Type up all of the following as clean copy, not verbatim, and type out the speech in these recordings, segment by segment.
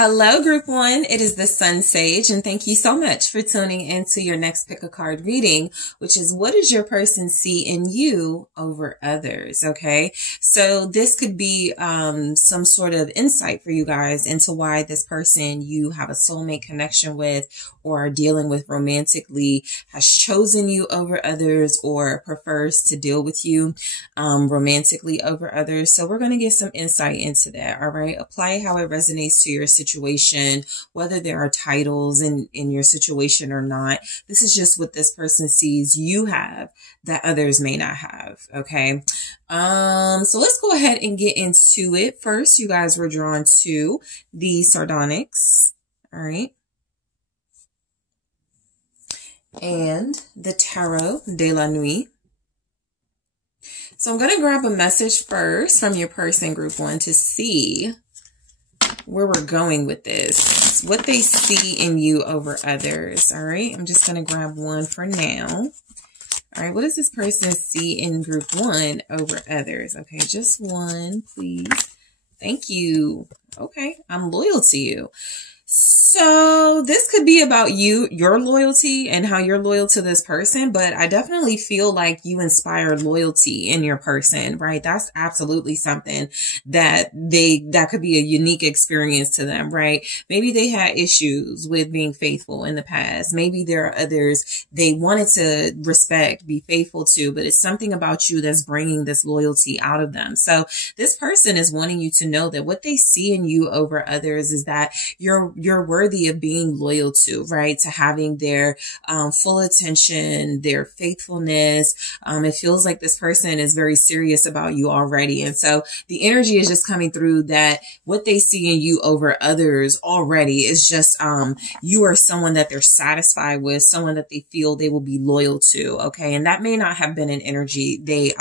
Hello, Group 1. It is the SunSage, and thank you so much for tuning into your next pick a card reading, which is what does your person see in you over others, okay? So this could be some sort of insight for you guys into why this person you have a soulmate connection with or are dealing with romantically has chosen you over others or prefers to deal with you romantically over others. So we're going to get some insight into that, all right? Apply how it resonates to your situation, whether there are titles in your situation or not. This is just what this person sees you have that others may not have, okay? So let's go ahead and get into it. First, you guys were drawn to the sardonyx, all right? And the Tarot de la Nuit. So I'm going to grab a message first from your person, Group 1, to see where we're going with this, what they see in you over others, all right? I'm just going to grab one for now. All right, what does this person see in Group 1 over others? Okay, just one, please. Thank you. Okay, I'm loyal to you. So this could be about you, your loyalty and how you're loyal to this person, but I definitely feel like you inspire loyalty in your person, right? That's absolutely something that could be a unique experience to them, right? Maybe they had issues with being faithful in the past. Maybe there are others they wanted to respect, be faithful to, but it's something about you that's bringing this loyalty out of them. So this person is wanting you to know that what they see in you over others is that you're worthy of being loyal to, right? To having their full attention, their faithfulness. It feels like this person is very serious about you already. And so the energy is just coming through that what they see in you over others already is just you are someone that they're satisfied with, someone that they feel they will be loyal to, okay? And that may not have been an energy they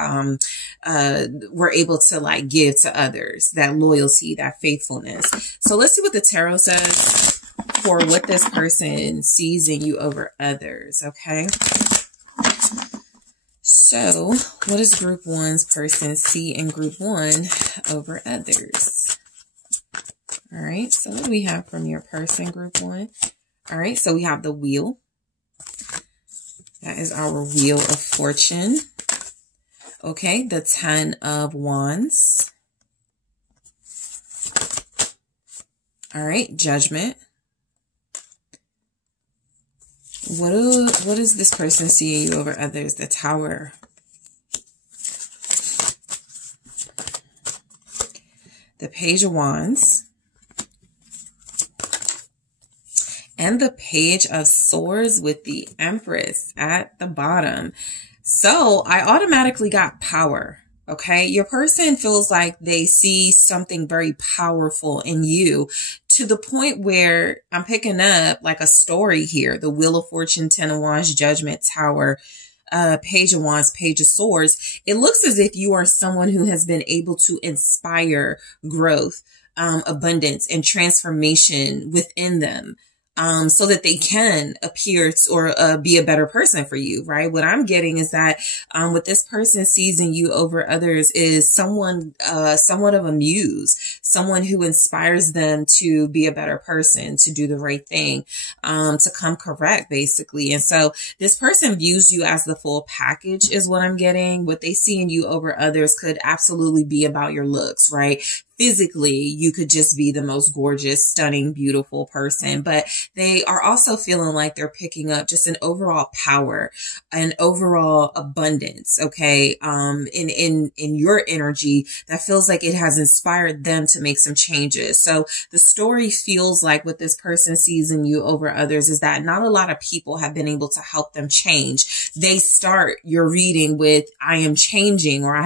were able to like give to others, that loyalty, that faithfulness. So let's see what the tarot says for what this person sees in you over others, okay? So what does Group 1's person see in Group 1 over others? All right, so what do we have from your person, Group 1? All right, so we have the Wheel. That is our Wheel of Fortune. Okay, the 10 of Wands. All right, Judgment. What does this person see in you over others? The Tower. The Page of Wands. And the Page of Swords with the Empress at the bottom. So I automatically got power. Okay, your person feels like they see something very powerful in you to the point where I'm picking up like a story here. The Wheel of Fortune, 10 of Wands, Judgment, Tower, Page of Wands, Page of Swords. It looks as if you are someone who has been able to inspire growth, abundance, and transformation within them. So that they can appear or be a better person for you, right? What I'm getting is that what this person sees in you over others is someone, somewhat of a muse, someone who inspires them to be a better person, to do the right thing, to come correct, basically. And so this person views you as the full package is what I'm getting. What they see in you over others could absolutely be about your looks, right? Physically, you could just be the most gorgeous, stunning, beautiful person, but they are also feeling like they're picking up just an overall power, an overall abundance, okay, in your energy that feels like it has inspired them to make some changes. So the story feels like what this person sees in you over others is that not a lot of people have been able to help them change. They start your reading with, I am changing, or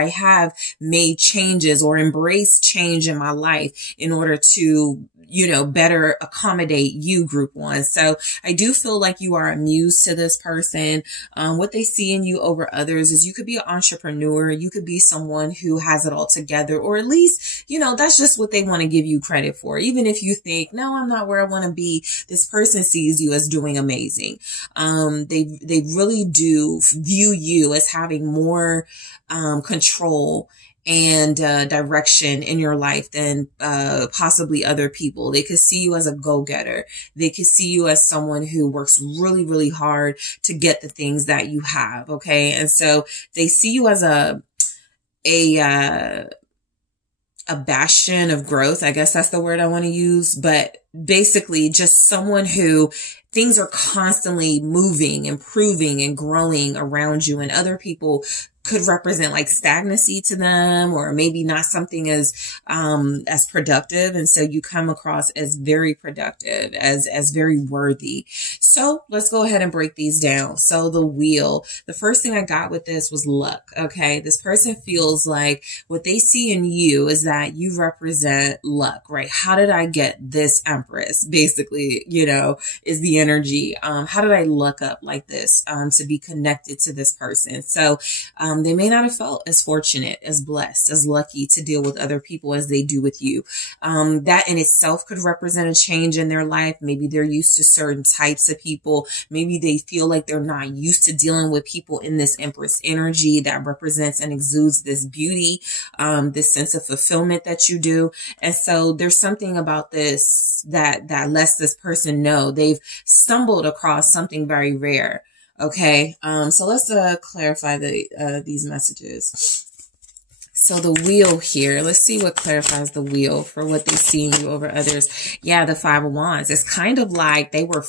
I have made changes or embraced change in my life in order to, you know, better accommodate you, Group 1. So I do feel like you are a muse to this person. What they see in you over others is you could be an entrepreneur. You could be someone who has it all together, or at least, you know, that's just what they want to give you credit for. Even if you think, no, I'm not where I want to be, this person sees you as doing amazing. They really do view you as having more control and direction in your life than possibly other people. They could see you as a go-getter. They could see you as someone who works really, really hard to get the things that you have. Okay. And so they see you as a bastion of growth. I guess that's the word I want to use, but basically just someone who things are constantly moving, improving, and growing around you, and other people could represent like stagnancy to them, or maybe not something as productive. And so you come across as very productive, as very worthy. So let's go ahead and break these down. So the wheel, the first thing I got with this was luck. Okay. This person feels like what they see in you is that you represent luck, right? How did I get this Empress? Basically, is the energy. How did I luck up like this, to be connected to this person? So, they may not have felt as fortunate, as blessed, as lucky to deal with other people as they do with you. That in itself could represent a change in their life. Maybe they're used to certain types of people. Maybe they feel like they're not used to dealing with people in this Empress energy that represents and exudes this beauty, this sense of fulfillment that you do. And so there's something about this that lets this person know they've stumbled across something very rare. Okay. So let's clarify these messages. So the wheel here, let's see what clarifies the wheel for what they see in you over others. Yeah, the Five of Wands. It's kind of like they were.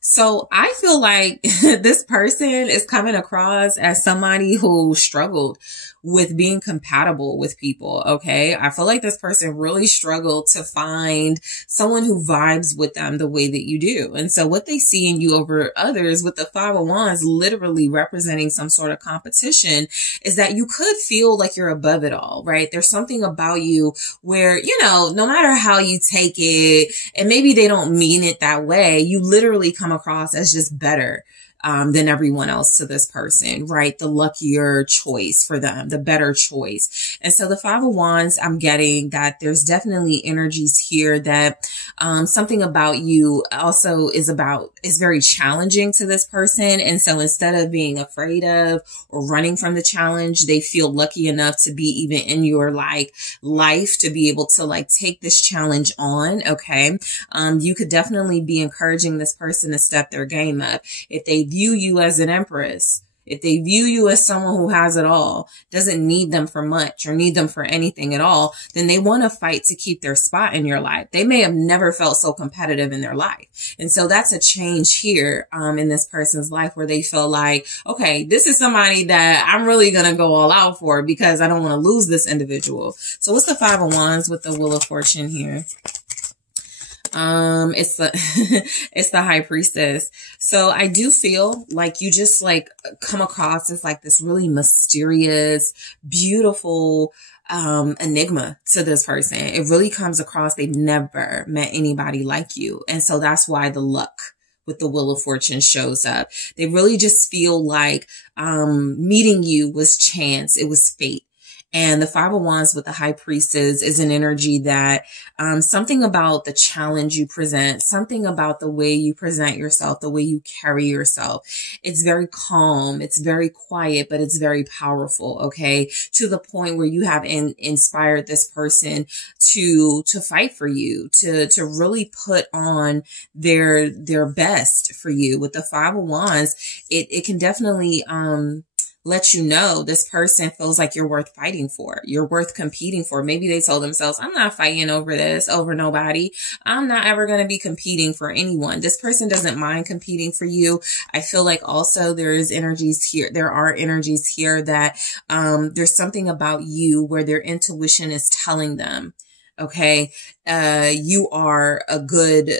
So I feel like this person is coming across as somebody who struggled with being compatible with people. Okay. I feel like this person really struggled to find someone who vibes with them the way that you do. And so what they see in you over others with the Five of Wands literally representing some sort of competition is that you could feel like you're above it all, right? There's something about you where, no matter how you take it, and maybe they don't mean it that way, you literally come across as just better than everyone else to this person, right? The luckier choice for them, the better choice. And so the Five of Wands, I'm getting that there's definitely energies here that something about you also is very challenging to this person. And so instead of being afraid of or running from the challenge, they feel lucky enough to be even in your life to be able to take this challenge on. Okay. You could definitely be encouraging this person to step their game up. If they view you as an Empress, if they view you as someone who has it all, doesn't need them for much or need them for anything at all, then they want to fight to keep their spot in your life. They may have never felt so competitive in their life. And so that's a change here in this person's life where they feel like, okay, this is somebody that I'm really going to go all out for because I don't want to lose this individual. So what's the Five of Wands with the Wheel of Fortune here? It's the, it's the High Priestess. So I do feel like you just come across as this really mysterious, beautiful, enigma to this person. It really comes across they've never met anybody like you. And so that's why the luck with the Wheel of Fortune shows up. They really just feel like, meeting you was chance. It was fate. And the Five of Wands with the High Priestess is an energy that something about the challenge you present, something about the way you present yourself, the way you carry yourself. It's very calm. It's very quiet, but it's very powerful. Okay. To the point where you have inspired this person to fight for you, to really put on their best for you. With the Five of Wands, it can definitely, let you know this person feels like you're worth fighting for. You're worth competing for. Maybe they told themselves, I'm not fighting over this, over nobody. I'm not ever going to be competing for anyone. This person doesn't mind competing for you. I feel like also there's energies here. There are energies here that, there's something about you where their intuition is telling them, okay, you are a good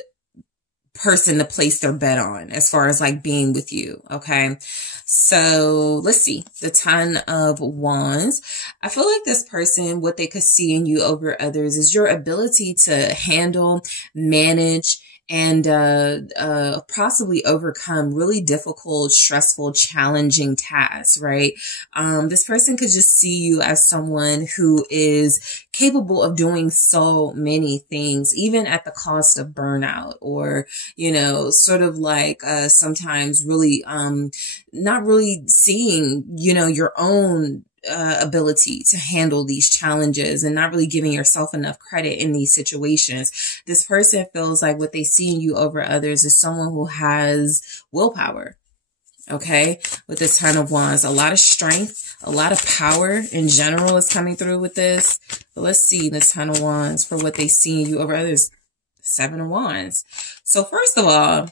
person to place their bet on as far as being with you. Okay. So let's see the Ten of Wands. I feel like this person, what they could see in you over others is your ability to handle, manage, and possibly overcome really difficult, stressful, challenging tasks, right? This person could just see you as someone who is capable of doing so many things, even at the cost of burnout or, sort of sometimes really, not really seeing, your own ability to handle these challenges and not really giving yourself enough credit in these situations. This person feels like what they see in you over others is someone who has willpower. Okay, with this Ten of Wands, a lot of strength, a lot of power in general is coming through with this. But let's see this Ten of Wands for what they see in you over others. Seven of Wands. So first of all,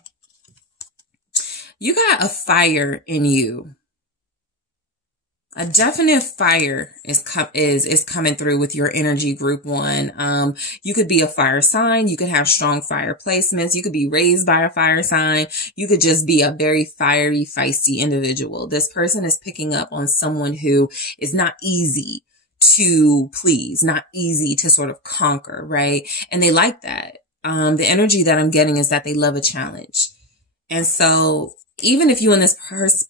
you got a fire in you. A definite fire is coming through with your energy, group one. You could be a fire sign. You could have strong fire placements. You could be raised by a fire sign. You could just be a very fiery, feisty individual. This person is picking up on someone who is not easy to please, not easy to sort of conquer, right? And they like that. The energy that I'm getting is that they love a challenge. And so even if you and this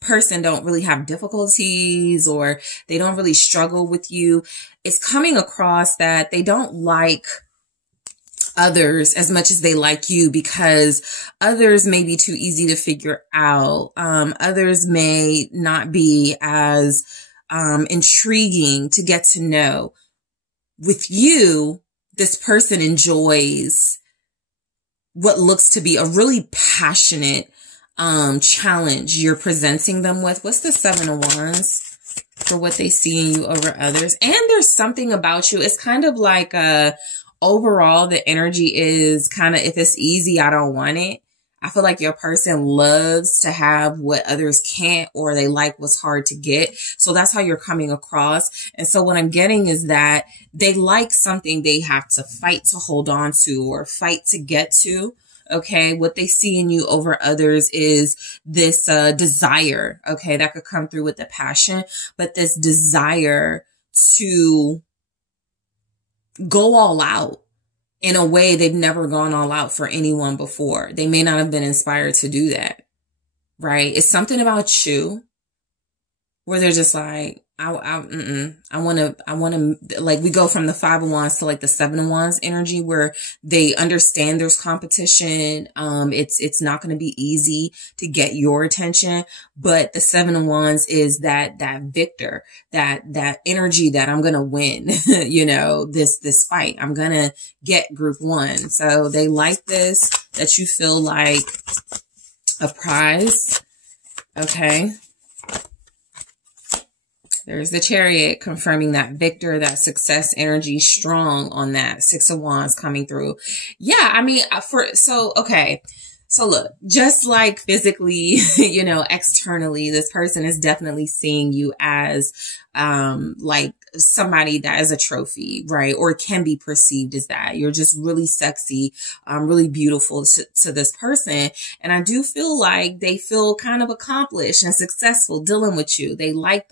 person don't really have difficulties or they don't really struggle with you, it's coming across that they don't like others as much as they like you because others may be too easy to figure out. Others may not be as intriguing to get to know. With you, this person enjoys what looks to be a really passionate challenge you're presenting them with. What's the Seven of Wands for what they see in you over others? And there's something about you. It's kind of like overall the energy is kind of, if it's easy, I don't want it. I feel like your person loves to have what others can't, or they like what's hard to get. So that's how you're coming across. And so what I'm getting is that they like something they have to fight to hold on to or fight to get to. Okay, what they see in you over others is this desire, okay, that could come through with the passion, but this desire to go all out in a way they've never gone all out for anyone before. They may not have been inspired to do that, right? It's something about you where they're just like, I want to, like, we go from the Five of Wands to like the Seven of Wands energy where they understand there's competition. It's not going to be easy to get your attention, but the Seven of Wands is that victor, that energy that I'm going to win, you know, this fight. I'm going to get group one. So they like this, that you feel like a prize. Okay. There's the Chariot confirming that victor, that success energy, strong on that. Six of Wands coming through. Yeah, I mean, okay. So look, just like physically, you know, externally, this person is definitely seeing you as, like somebody that is a trophy, right? Or can be perceived as that. You're just really sexy, really beautiful to this person. And I do feel like they feel kind of accomplished and successful dealing with you. They like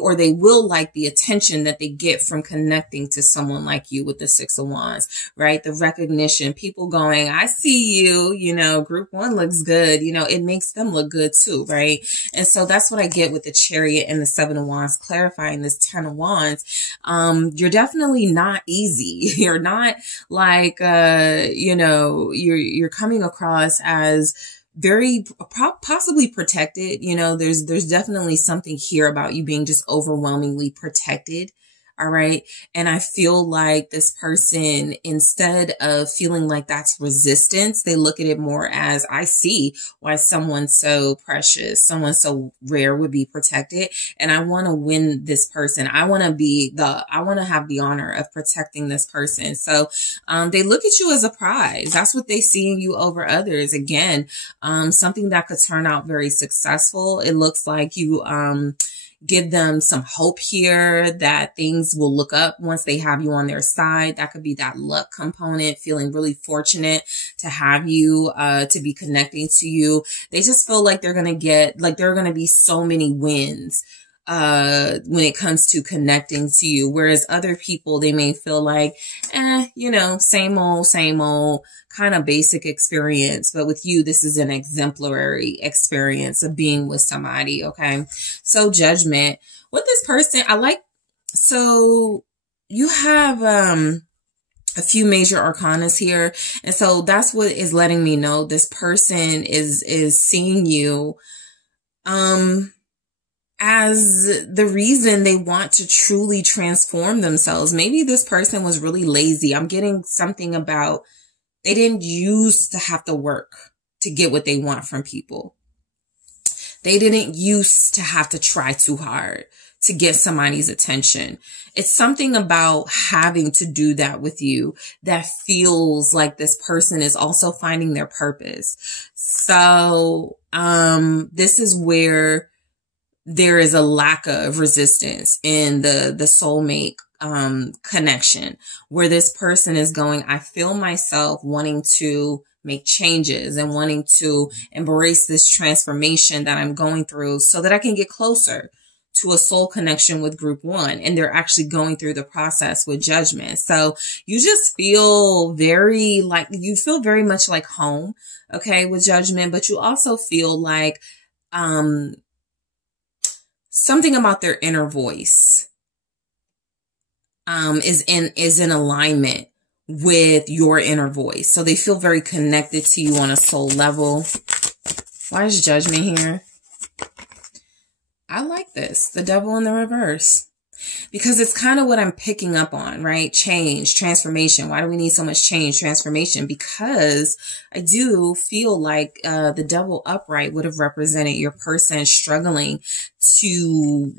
or they will like the attention that they get from connecting to someone like you with the Six of Wands, right? The recognition, people going, I see you, you know, group one looks good. You know, it makes them look good too, right? And so that's what I get with the Chariot and the Seven of Wands, clarifying this Ten of Wands. You're definitely not easy. You're not like, you know, you're coming across as very possibly protected. You know, there's definitely something here about you being just overwhelmingly protected. All right. And I feel like this person, instead of feeling like that's resistance, they look at it more as, I see why someone so precious, someone so rare would be protected. And I want to win this person. I want to have the honor of protecting this person. So, they look at you as a prize. That's what they see in you over others. Again, something that could turn out very successful. It looks like you, give them some hope here that things will look up once they have you on their side. That could be that luck component, feeling really fortunate to have you, to be connecting to you. They just feel like they're going to get, like there are going to be so many wins, when it comes to connecting to you. Whereas other people, they may feel like, you know, same old kind of basic experience. But with you, this is an exemplary experience of being with somebody. Okay. So Judgment with this person, so you have, a few major arcanas here. And so that's what is letting me know this person is seeing you, as the reason they want to truly transform themselves. Maybe this person was really lazy. I'm getting something about they didn't used to have to work to get what they want from people. They didn't used to have to try too hard to get somebody's attention. It's something about having to do that with you that feels like this person is also finding their purpose. So, this is where there is a lack of resistance in the soulmate connection, where this person is going, I feel myself wanting to make changes and wanting to embrace this transformation that I'm going through so that I can get closer to a soul connection with group one. And they're actually going through the process with judgment. So you just feel very much like home, okay, with judgment, but you also feel like, something about their inner voice is in alignment with your inner voice. So they feel very connected to you on a soul level. Why is judgment here? I like this. The devil in the reverse. Because it's kind of what I'm picking up on, right? Change, transformation. Why do we need so much change, transformation? Because I do feel like the devil upright would have represented your person struggling to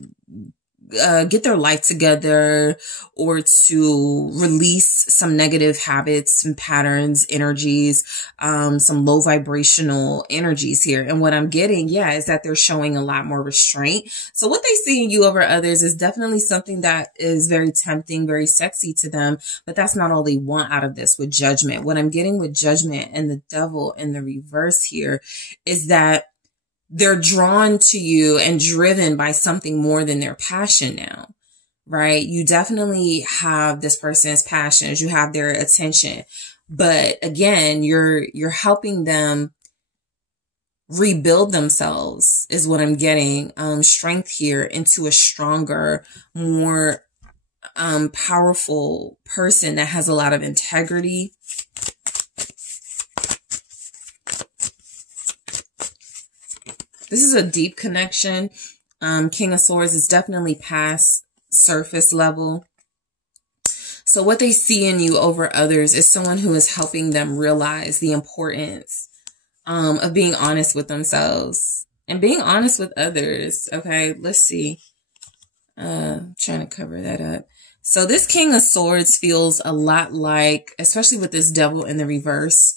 get their life together or to release some negative habits and patterns, energies, some low vibrational energies here. And what I'm getting, is that they're showing a lot more restraint. So what they see in you over others is definitely something that is very tempting, very sexy to them, but that's not all they want out of this with judgment. What I'm getting with judgment and the devil in the reverse here is that they're drawn to you and driven by something more than their passion now, right? You definitely have this person's passions. You have their attention. But again, you're helping them rebuild themselves is what I'm getting. Strength here into a stronger, more powerful person that has a lot of integrity. This is a deep connection. King of Swords is definitely past surface level. So what they see in you over others is someone who is helping them realize the importance of being honest with themselves and being honest with others. Okay, let's see. Trying to cover that up. So this King of Swords feels a lot like, especially with this devil in the reverse,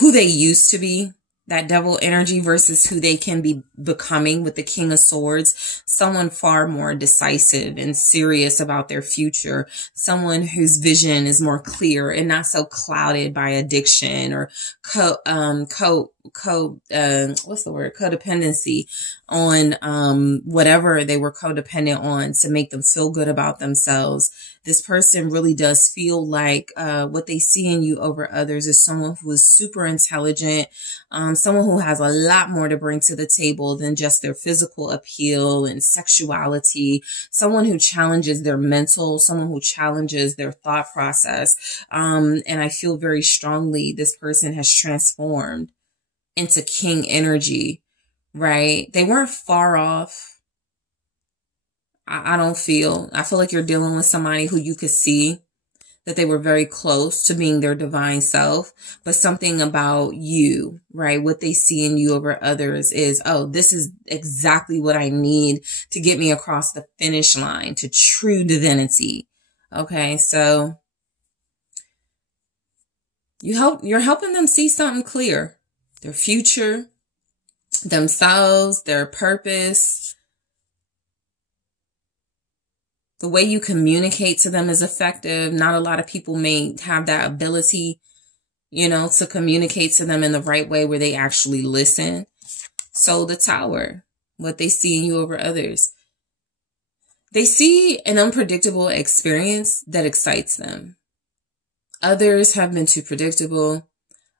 who they used to be, that devil energy versus who they can be becoming with the King of Swords. Someone far more decisive and serious about their future. Someone whose vision is more clear and not so clouded by addiction or codependency on whatever they were codependent on to make them feel good about themselves. This person really does feel like what they see in you over others is someone who is super intelligent, someone who has a lot more to bring to the table than just their physical appeal and sexuality, someone who challenges their mental, someone who challenges their thought process. And I feel very strongly this person has transformed into king energy, right? They weren't far off. I feel like you're dealing with somebody who you could see that they were very close to being their divine self, but something about you, right? What they see in you over others is, oh, this is exactly what I need to get me across the finish line to true divinity. Okay. So you're helping them see something clear, their future, themselves, their purpose. The way you communicate to them is effective. Not a lot of people may have that ability, to communicate to them in the right way where they actually listen. So the Tower, what they see in you over others. They see an unpredictable experience that excites them. Others have been too predictable.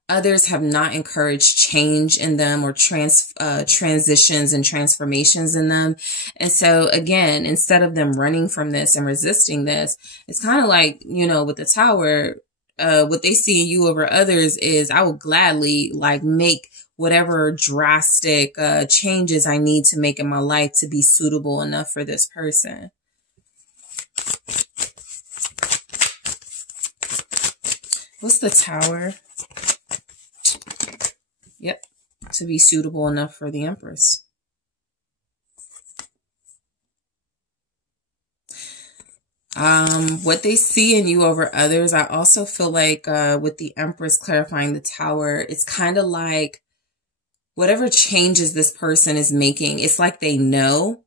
Others have not encouraged change in them or transitions and transformations in them. And so again, instead of them running from this and resisting this, it's kind of like, with the Tower, what they see in you over others is I will gladly make whatever drastic changes I need to make in my life to be suitable enough for this person. What's the Tower? Yep, to be suitable enough for the Empress. What they see in you over others, I also feel like with the Empress clarifying the Tower, it's kind of like whatever changes this person is making, it's like they know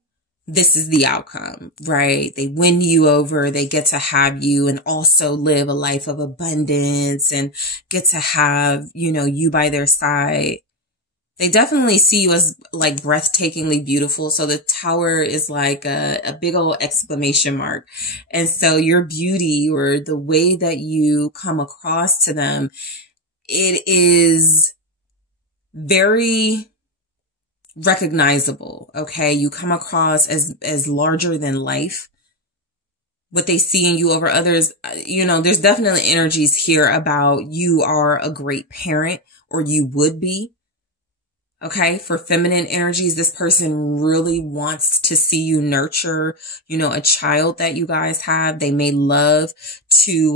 this is the outcome, right? They win you over, they get to have you and also live a life of abundance and get to have, you know, you by their side. They definitely see you as like breathtakingly beautiful. So the Tower is like a big old exclamation mark. And so your beauty or the way that you come across to them, it is very recognizable. Okay. You come across as larger than life. What they see in you over others, you know, there's definitely energies here about you are a great parent or you would be. Okay. For feminine energies, this person really wants to see you nurture, you know, a child that you guys have. They may love to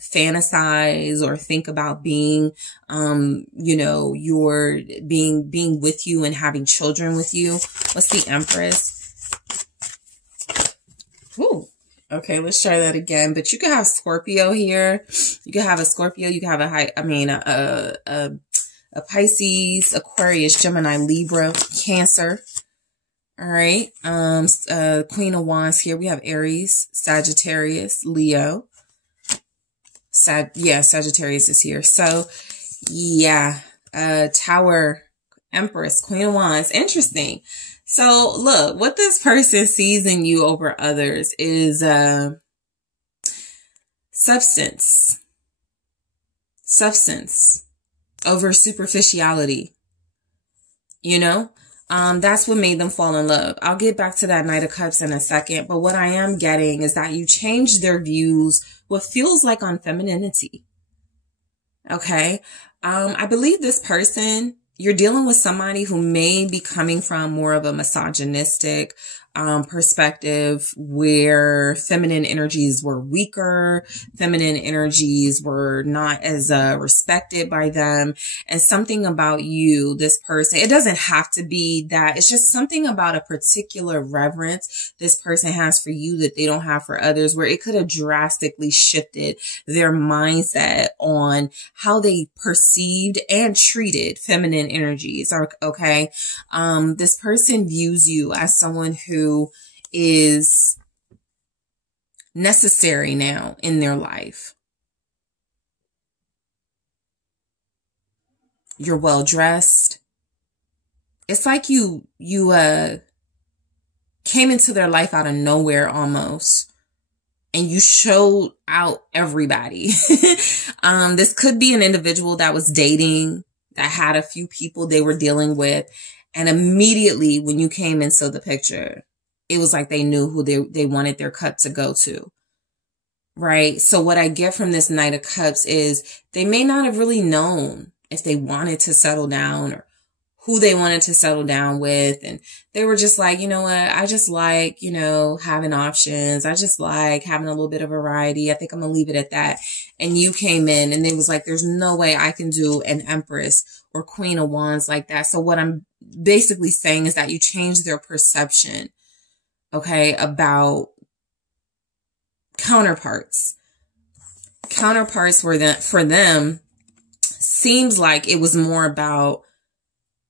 fantasize or think about being, you know, you're being with you and having children with you. What's the Empress? Ooh. Okay, let's try that again. But you could have Scorpio here. You could have a Scorpio. You could have a Pisces, Aquarius, Gemini, Libra, Cancer. All right. Queen of Wands here. We have Aries, Sagittarius, Leo. Sagittarius is here. So yeah, Tower, Empress, Queen of Wands. Interesting. So look, what this person sees in you over others is, substance over superficiality, you know, that's what made them fall in love. I'll get back to that Knight of Cups in a second. But what I am getting is that you changed their views, what feels like on femininity. Okay. I believe this person, you're dealing with somebody who may be coming from more of a misogynistic perspective where feminine energies were weaker, feminine energies were not as respected by them. And something about you, this person, it doesn't have to be that. It's just something about a particular reverence this person has for you that they don't have for others, where it could have drastically shifted their mindset on how they perceived and treated feminine energies. Okay. This person views you as someone who is necessary now in their life. You're well dressed. It's like you came into their life out of nowhere almost, and you showed out everybody. This could be an individual that was dating, that had a few people they were dealing with, and immediately when you came into the picture, it was like they knew who they wanted their cup to go to, right? So what I get from this Knight of Cups is they may not have really known if they wanted to settle down or who they wanted to settle down with. And they were just like, you know what? I just like, you know, having options. I just like having a little bit of variety. I think I'm going to leave it at that. And you came in and it was like, there's no way I can do an Empress or Queen of Wands like that. So what I'm basically saying is that you changed their perception, okay, about counterparts. Counterparts were that for them seems like it was more about,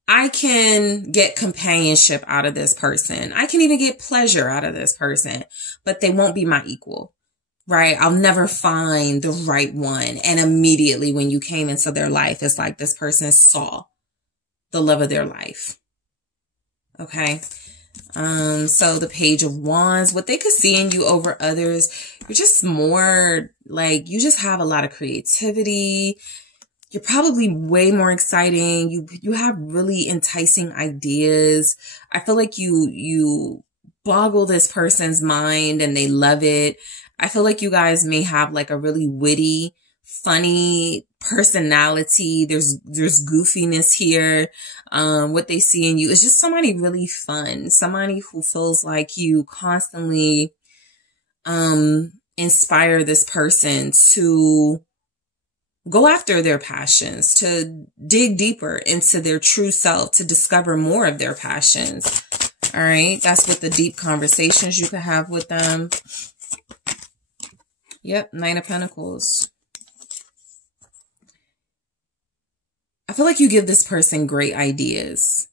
I can get companionship out of this person. I can even get pleasure out of this person, but they won't be my equal, right? I'll never find the right one. And immediately when you came into their life, it's like this person saw the love of their life. Okay. So the Page of Wands, what they could see in you over others, you're just more like, you just have a lot of creativity. You're probably way more exciting. You have really enticing ideas. I feel like you boggle this person's mind and they love it. I feel like you guys may have like a really witty, funny personality. There's goofiness here. What they see in you is just somebody really fun. Somebody who feels like you constantly inspire this person to go after their passions, to dig deeper into their true self, to discover more of their passions. All right. That's what the deep conversations you could have with them. Yep. Knight of Pentacles. I feel like you give this person great ideas.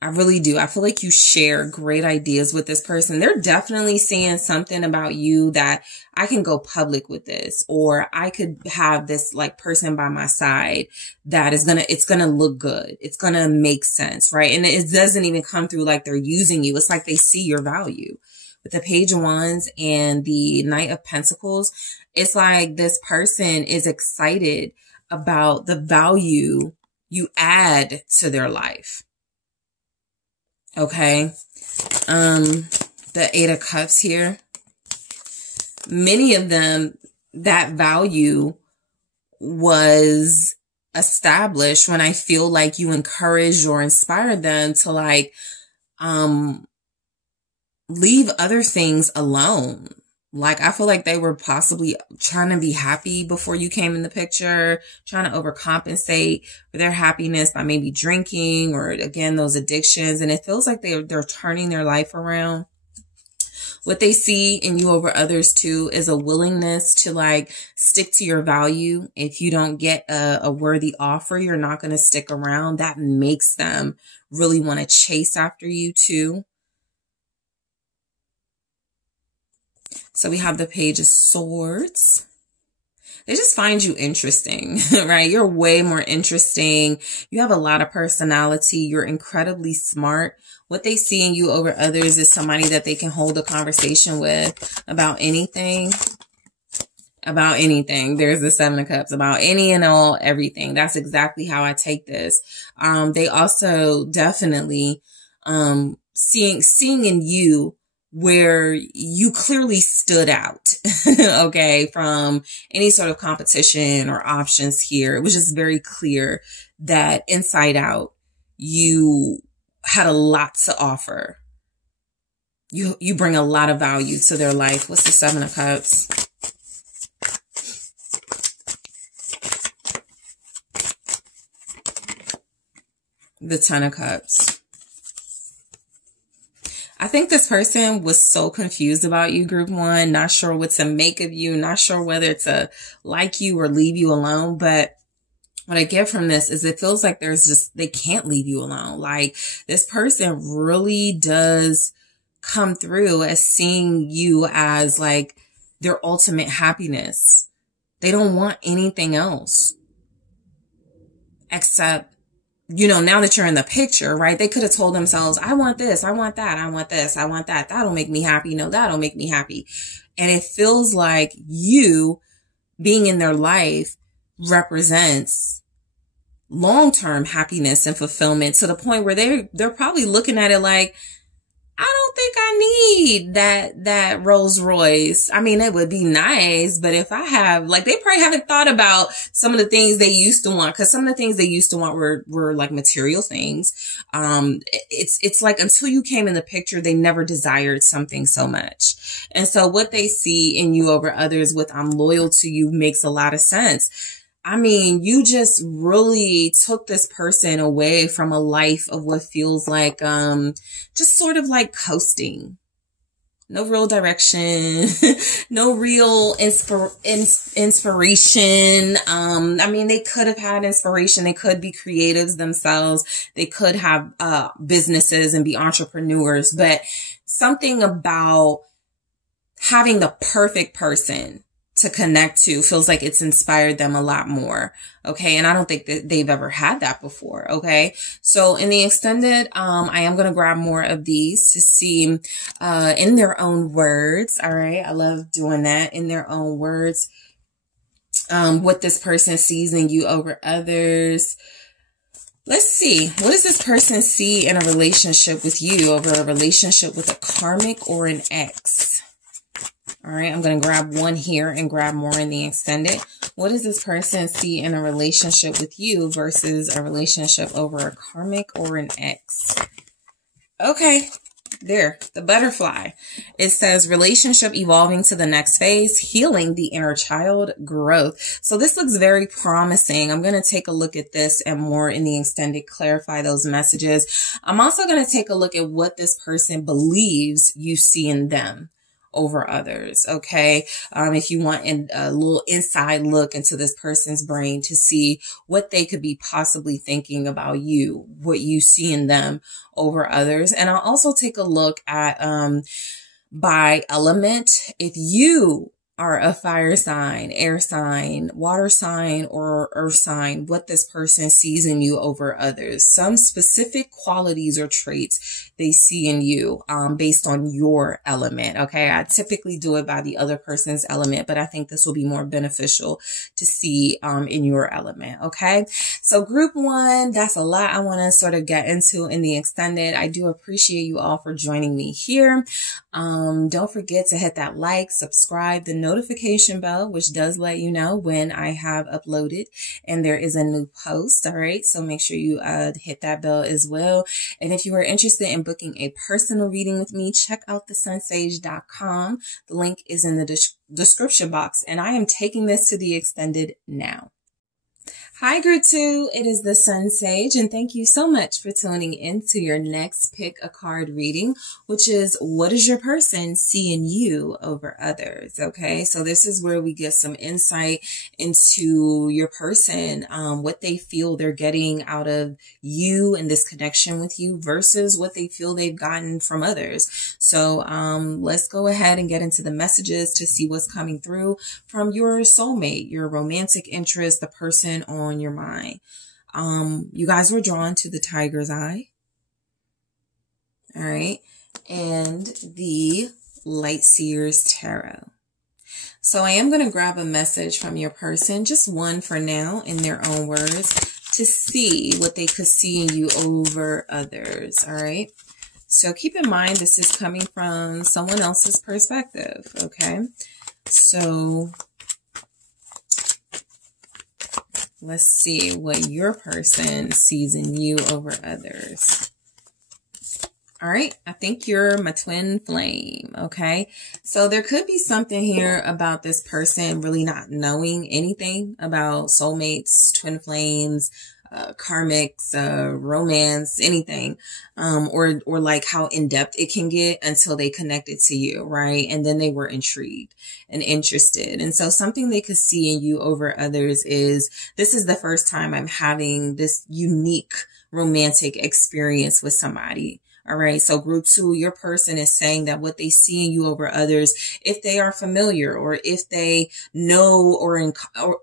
I really do. I feel like you share great ideas with this person. They're definitely saying something about you that I can go public with this, or I could have this like person by my side that is it's gonna look good. It's gonna make sense, right? And it doesn't even come through like they're using you. It's like they see your value. With the Page of Wands and the Knight of Pentacles, it's like this person is excited about the value you add to their life. Okay. The Eight of Cups here. Many of them, that value was established when I feel like you encouraged or inspired them to like, leave other things alone. Like, I feel like they were possibly trying to be happy before you came in the picture, trying to overcompensate for their happiness by maybe drinking or, again, those addictions. And it feels like they're turning their life around. What they see in you over others, too, is a willingness to, like, stick to your value. If you don't get a worthy offer, you're not going to stick around. That makes them really want to chase after you, too. So we have the Page of Swords. They just find you interesting, right? You're way more interesting. You have a lot of personality. You're incredibly smart. What they see in you over others is somebody that they can hold a conversation with about anything. About anything. There's the Seven of Cups. About any and all, everything. That's exactly how I take this. They also definitely seeing in you where you clearly stood out, okay, from any sort of competition or options here. It was just very clear that inside out, you had a lot to offer. You bring a lot of value to their life. What's the Seven of Cups? The Ten of Cups. I think this person was so confused about you, Group 1, not sure what to make of you, not sure whether to like you or leave you alone. But what I get from this is it feels like they can't leave you alone. Like, this person really does come through as seeing you as like their ultimate happiness. They don't want anything else except, you know, now that you're in the picture, right? They could have told themselves, I want this, I want that, I want this, I want that. That'll make me happy. No, that'll make me happy. And it feels like you being in their life represents long-term happiness and fulfillment, to the point where they're probably looking at it like, I don't think I need that Rolls Royce. I mean, it would be nice, but if I have, like, they probably haven't thought about some of the things they used to want, because some of the things they used to want were like material things. It's like, until you came in the picture, they never desired something so much. And so what they see in you over others with I'm loyal to you makes a lot of sense. I mean, you just really took this person away from a life of what feels like, just sort of like coasting. No real direction, no real inspiration. I mean, they could have had inspiration. They could be creatives themselves. They could have, businesses and be entrepreneurs, but something about having the perfect person to connect to feels like it's inspired them a lot more. Okay. And I don't think that they've ever had that before. Okay. So in the extended, I am going to grab more of these to see, in their own words. All right. I love doing that, in their own words, what this person sees in you over others. Let's see. What does this person see in a relationship with you, over a relationship with a karmic or an ex? All right, I'm going to grab one here and grab more in the extended. What does this person see in a relationship with you versus a relationship over a karmic or an ex? Okay, there, the butterfly. It says relationship evolving to the next phase, healing the inner child, growth. So this looks very promising. I'm going to take a look at this and more in the extended, clarify those messages. I'm also going to take a look at what this person believes you see in them over others. Okay. If you want a little inside look into this person's brain to see what they could be possibly thinking about you, what you see in them over others. And I'll also take a look at, by element. If you are a fire sign, air sign, water sign, or earth sign, what this person sees in you over others, some specific qualities or traits they see in you, based on your element. Okay. I typically do it by the other person's element, but I think this will be more beneficial to see, in your element. Okay. So group one, that's a lot I want to sort of get into in the extended. I do appreciate you all for joining me here. Don't forget to hit that like, subscribe, the notification bell, which does let you know when I have uploaded and there is a new post. All right. So make sure you hit that bell as well. And if you are interested in booking a personal reading with me, check out TheSunSage.com. The link is in the description box, and I am taking this to the extended now. Hi, Group 2. It is the Sun Sage, and thank you so much for tuning in to your next pick a card reading, which is what does your person see in you over others? Okay, so this is where we get some insight into your person, what they feel they're getting out of you and this connection with you versus what they feel they've gotten from others. So let's go ahead and get into the messages to see what's coming through from your soulmate, your romantic interest, the person on your mind. You guys were drawn to the tiger's eye. All right. And the Light Seer's Tarot. So I am going to grab a message from your person, just one for now in their own words, to see what they could see in you over others. All right. So keep in mind, this is coming from someone else's perspective. Okay. So let's see what your person sees in you over others. All right. I think you're my twin flame. Okay. So there could be something here about this person really not knowing anything about soulmates, twin flames, karmics, romance, anything, or like how in depth it can get until they connected to you. Right. And then they were intrigued and interested. And so something they could see in you over others is, this is the first time I'm having this unique romantic experience with somebody. All right. So group 2, your person is saying that what they see in you over others, if they are familiar or if they know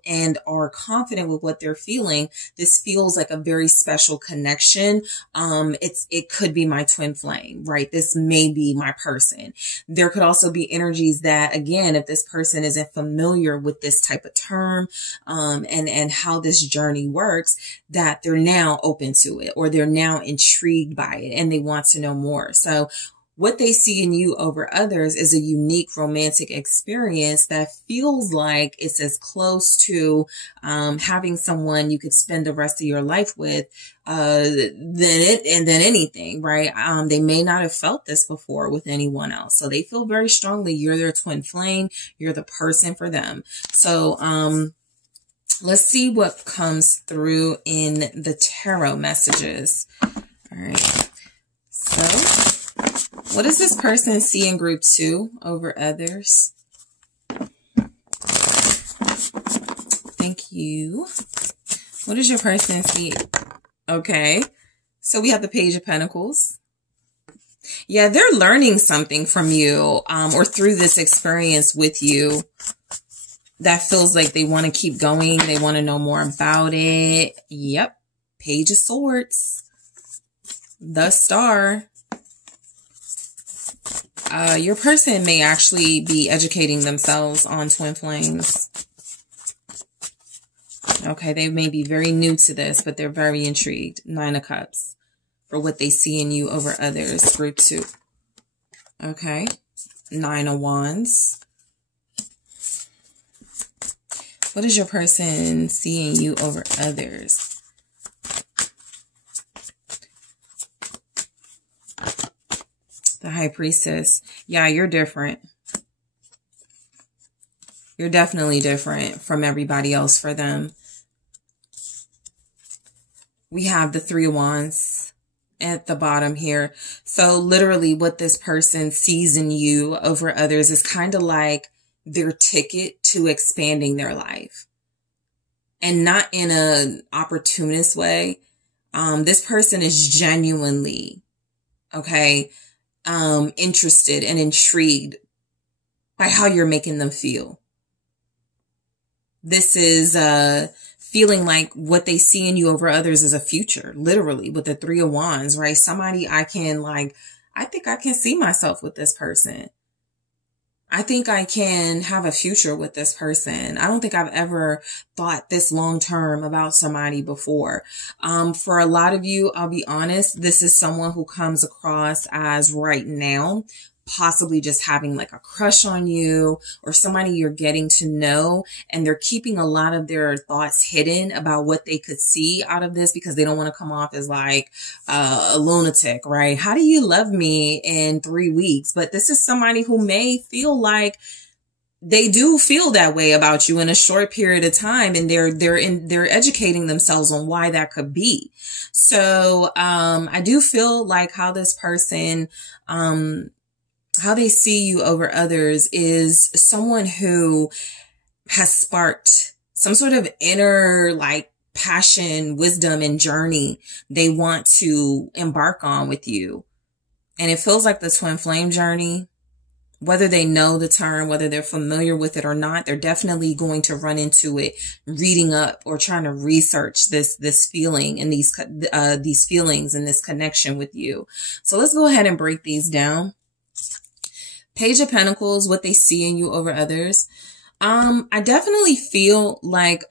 and are confident with what they're feeling, this feels like a very special connection. It could be my twin flame, right? This may be my person. There could also be energies that, again, if this person isn't familiar with this type of term, and how this journey works, that they're now open to it, or they're now intrigued by it and they want to know more. So what they see in you over others is a unique romantic experience that feels like it's as close to having someone you could spend the rest of your life with than anything, right? They may not have felt this before with anyone else. So they feel very strongly you're their twin flame. You're the person for them. So let's see what comes through in the tarot messages. All right. So what does this person see in group 2 over others? Thank you. What does your person see? Okay. So we have the Page of Pentacles. Yeah, they're learning something from you, or through this experience with you that feels like they want to keep going. They want to know more about it. Yep. Page of Swords. The Star. Your person may actually be educating themselves on twin flames. Okay, they may be very new to this, but they're very intrigued. 9 of Cups for what they see in you over others. Group 2. Okay. 9 of Wands. What is your person seeing you over others? The High Priestess. Yeah, you're different. You're definitely different from everybody else for them. We have the Three of Wands at the bottom here. So literally what this person sees in you over others is kind of like their ticket to expanding their life. And not in an opportunist way. This person is genuinely, okay, interested and intrigued by how you're making them feel. This is feeling like what they see in you over others is a future, literally, with the Three of Wands, right? Somebody I think I can see myself with this person. I think I can have a future with this person. I don't think I've ever thought this long term about somebody before. For a lot of you, I'll be honest, this is someone who comes across as right now possibly just having like a crush on you, or somebody you're getting to know, and they're keeping a lot of their thoughts hidden about what they could see out of this because they don't want to come off as like a lunatic, right? How do you love me in 3 weeks? But this is somebody who may feel like they do feel that way about you in a short period of time, and they're educating themselves on why that could be. So I do feel like how this person how they see you over others is someone who has sparked some sort of inner like passion, wisdom, and journey they want to embark on with you. And it feels like the twin flame journey. Whether they know the term, whether they're familiar with it or not, they're definitely going to run into it reading up or trying to research this feeling and these feelings and this connection with you. So let's go ahead and break these down. Page of Pentacles, what they see in you over others. I definitely feel like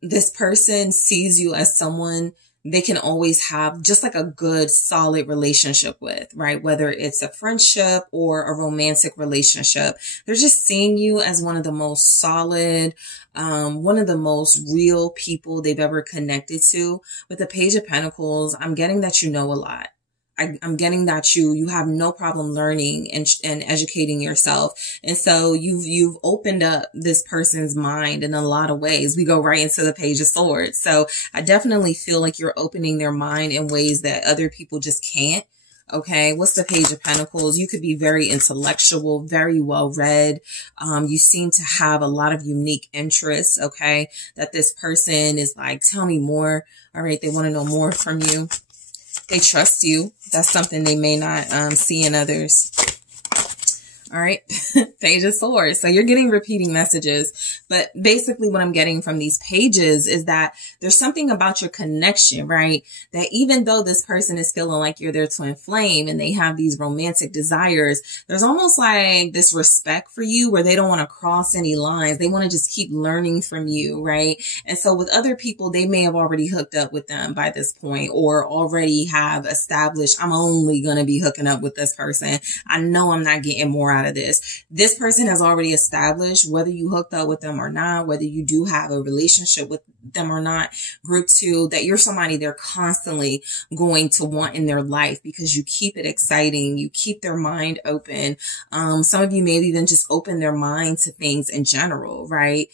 this person sees you as someone they can always have just like a good, solid relationship with, right? Whether it's a friendship or a romantic relationship. They're just seeing you as one of the most solid, one of the most real people they've ever connected to. With the Page of Pentacles, I'm getting that you know a lot. I'm getting that you have no problem learning and educating yourself. And so you've opened up this person's mind in a lot of ways. We go right into the Page of Swords. So I definitely feel like you're opening their mind in ways that other people just can't. Okay. What's the Page of Pentacles? You could be very intellectual, very well read. You seem to have a lot of unique interests. Okay. That this person is like, tell me more. All right. They want to know more from you. They trust you. That's something they may not see in others. All right. Page of Swords. So you're getting repeating messages, but basically what I'm getting from these pages is that there's something about your connection, right? That even though this person is feeling like you're their twin flame and they have these romantic desires, there's almost like this respect for you where they don't want to cross any lines. They want to just keep learning from you, right? And so with other people, they may have already hooked up with them by this point, or already have established, I'm only going to be hooking up with this person. I know I'm not getting more out of this. This person has already established, whether you hooked up with them or not, whether you do have a relationship with them or not, group 2, that you're somebody they're constantly going to want in their life because you keep it exciting. You keep their mind open. Some of you maybe even just open their mind to things in general, right?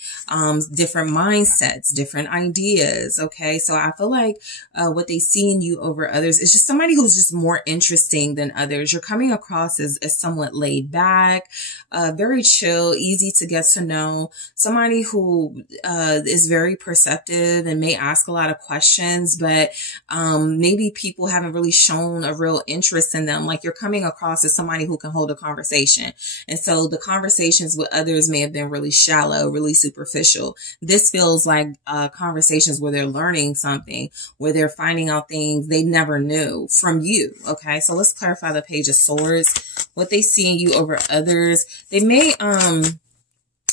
Different mindsets, different ideas. Okay. So I feel like what they see in you over others is just somebody who's just more interesting than others. You're coming across as somewhat laid back, very chill, easy to get to know, somebody who is very perceptive and may ask a lot of questions, but maybe people haven't really shown a real interest in them. Like you're coming across as somebody who can hold a conversation. And so the conversations with others may have been really shallow, really superficial. This feels like conversations where they're learning something, where they're finding out things they never knew from you. Okay, so let's clarify the Page of Swords. What they see in you over others. They may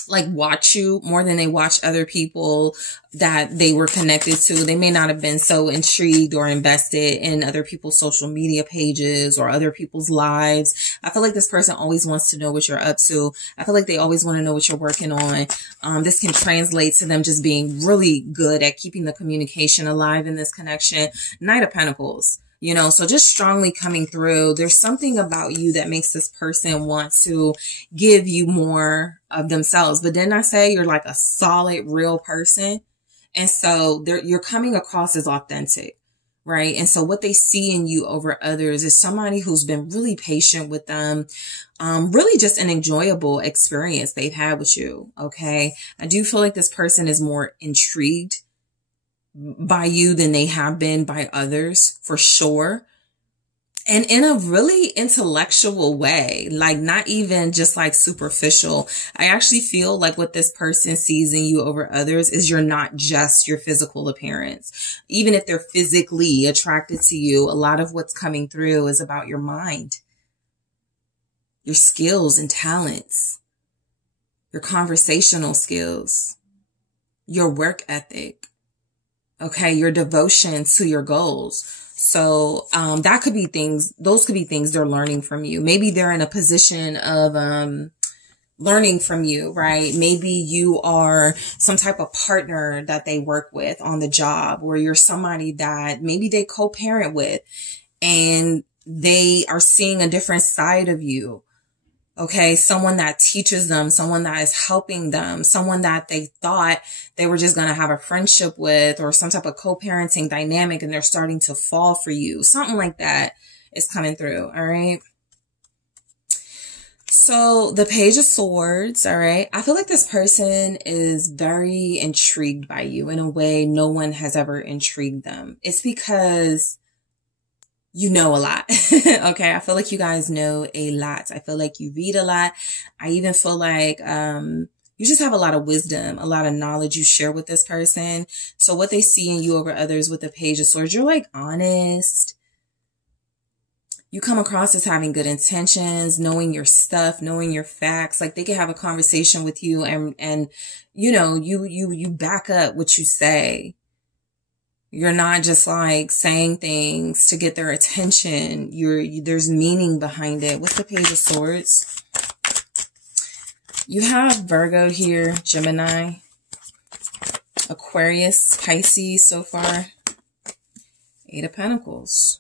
like watch you more than they watch other people that they were connected to. They may not have been so intrigued or invested in other people's social media pages or other people's lives. I feel like this person always wants to know what you're up to. I feel like they always want to know what you're working on. This can translate to them just being really good at keeping the communication alive in this connection. Knight of Pentacles. You know, so just strongly coming through. There's something about you that makes this person want to give you more of themselves. But then I say you're like a solid, real person. And so you're coming across as authentic, right? And so what they see in you over others is somebody who's been really patient with them. Really just an enjoyable experience they've had with you. Okay. I do feel like this person is more intrigued by you than they have been by others, for sure. And in a really intellectual way, like not even just like superficial. I actually feel like what this person sees in you over others is you're not just your physical appearance. Even if they're physically attracted to you, a lot of what's coming through is about your mind, your skills and talents, your conversational skills, your work ethic. Okay, your devotion to your goals. So that could be things, those could be things they're learning from you. Maybe they're in a position of learning from you, right? Maybe you are some type of partner that they work with on the job, or you're somebody that maybe they co-parent with and they are seeing a different side of you. Okay, someone that teaches them, someone that is helping them, someone that they thought they were just going to have a friendship with, or some type of co-parenting dynamic, and they're starting to fall for you. Something like that is coming through, all right? So the Page of Swords, all right? I feel like this person is very intrigued by you in a way no one has ever intrigued them. It's because you know a lot. Okay. I feel like you guys know a lot. I feel like you read a lot. I even feel like, you just have a lot of wisdom, a lot of knowledge you share with this person. So what they see in you over others with the Page of Swords, you're like honest. You come across as having good intentions, knowing your stuff, knowing your facts. Like they can have a conversation with you and, you know, you back up what you say. You're not just like saying things to get their attention. There's meaning behind it. What's the Page of Swords? You have Virgo here, Gemini, Aquarius, Pisces so far. Eight of Pentacles.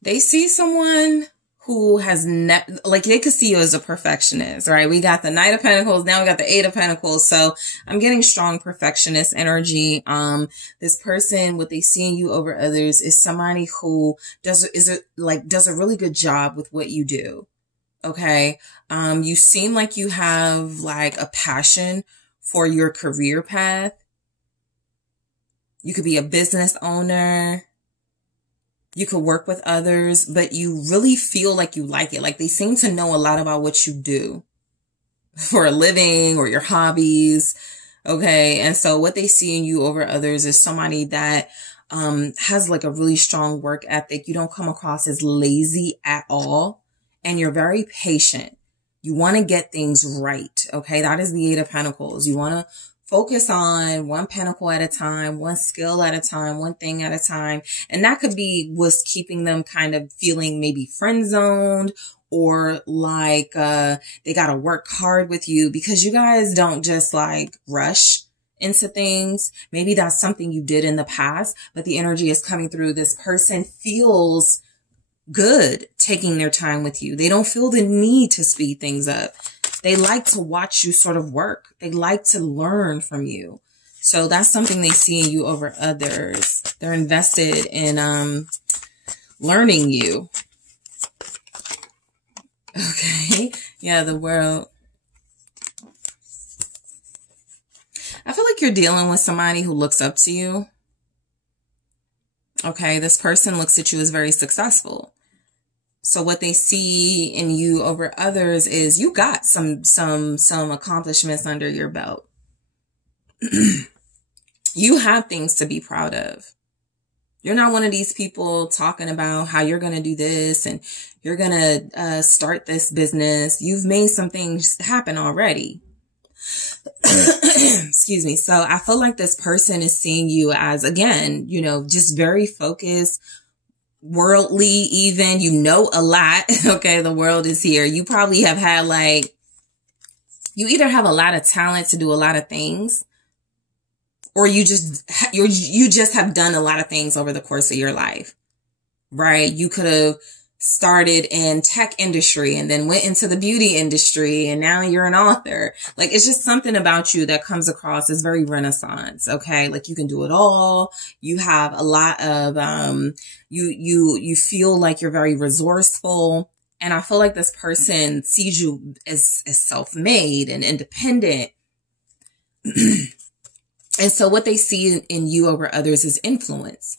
They see someone who has like they could see you as a perfectionist, right? We got the Knight of Pentacles. Now we got the Eight of Pentacles. So I'm getting strong perfectionist energy. This person, what they see in you over others is somebody who does a really good job with what you do. Okay. You seem like you have like a passion for your career path. You could be a business owner. You could work with others, but you really feel like you like it. Like they seem to know a lot about what you do for a living or your hobbies. Okay. And so what they see in you over others is somebody that has like a really strong work ethic. You don't come across as lazy at all. And you're very patient. You want to get things right. Okay. That is the Eight of Pentacles. You want to focus on one pentacle at a time, one skill at a time, one thing at a time. And that could be what's keeping them kind of feeling maybe friend zoned or like they got to work hard with you because you guys don't just like rush into things. Maybe that's something you did in the past, but the energy is coming through. This person feels good taking their time with you. They don't feel the need to speed things up. They like to watch you sort of work. They like to learn from you. So that's something they see in you over others. They're invested in learning you. Okay. Yeah, the World. I feel like you're dealing with somebody who looks up to you. Okay, this person looks at you as very successful. So what they see in you over others is you got some accomplishments under your belt. You have things to be proud of. You're not one of these people talking about how you're going to do this and you're going to start this business. You've made some things happen already. Excuse me. So I feel like this person is seeing you as, again, you know, just very focused, worldly even, you know, a lot. Okay. The world is here. You probably have had like, you either have a lot of talent to do a lot of things, or you just have done a lot of things over the course of your life, right? You could have started in tech industry and then went into the beauty industry and now you're an author. Like, it's just something about you that comes across as very Renaissance. Okay. Like, you can do it all. You have a lot of, you feel like you're very resourceful. And I feel like this person sees you as self-made and independent. And so what they see in you over others is influence.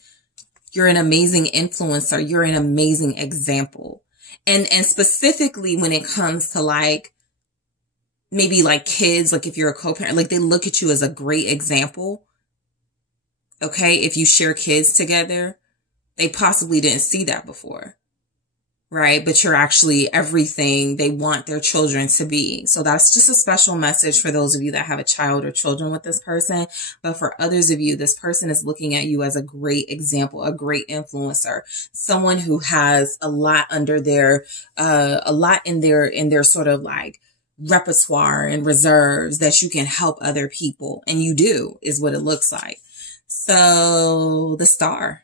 You're an amazing influencer. You're an amazing example. And specifically when it comes to like, maybe like kids, like if you're a co-parent, like they look at you as a great example. Okay. If you share kids together, they possibly didn't see that before. Right? But you're actually everything they want their children to be. So that's just a special message for those of you that have a child or children with this person. But for others of you, this person is looking at you as a great example, a great influencer, someone who has a lot under their, a lot in their sort of like repertoire and reserves that you can help other people. And you do, is what it looks like. So the Star.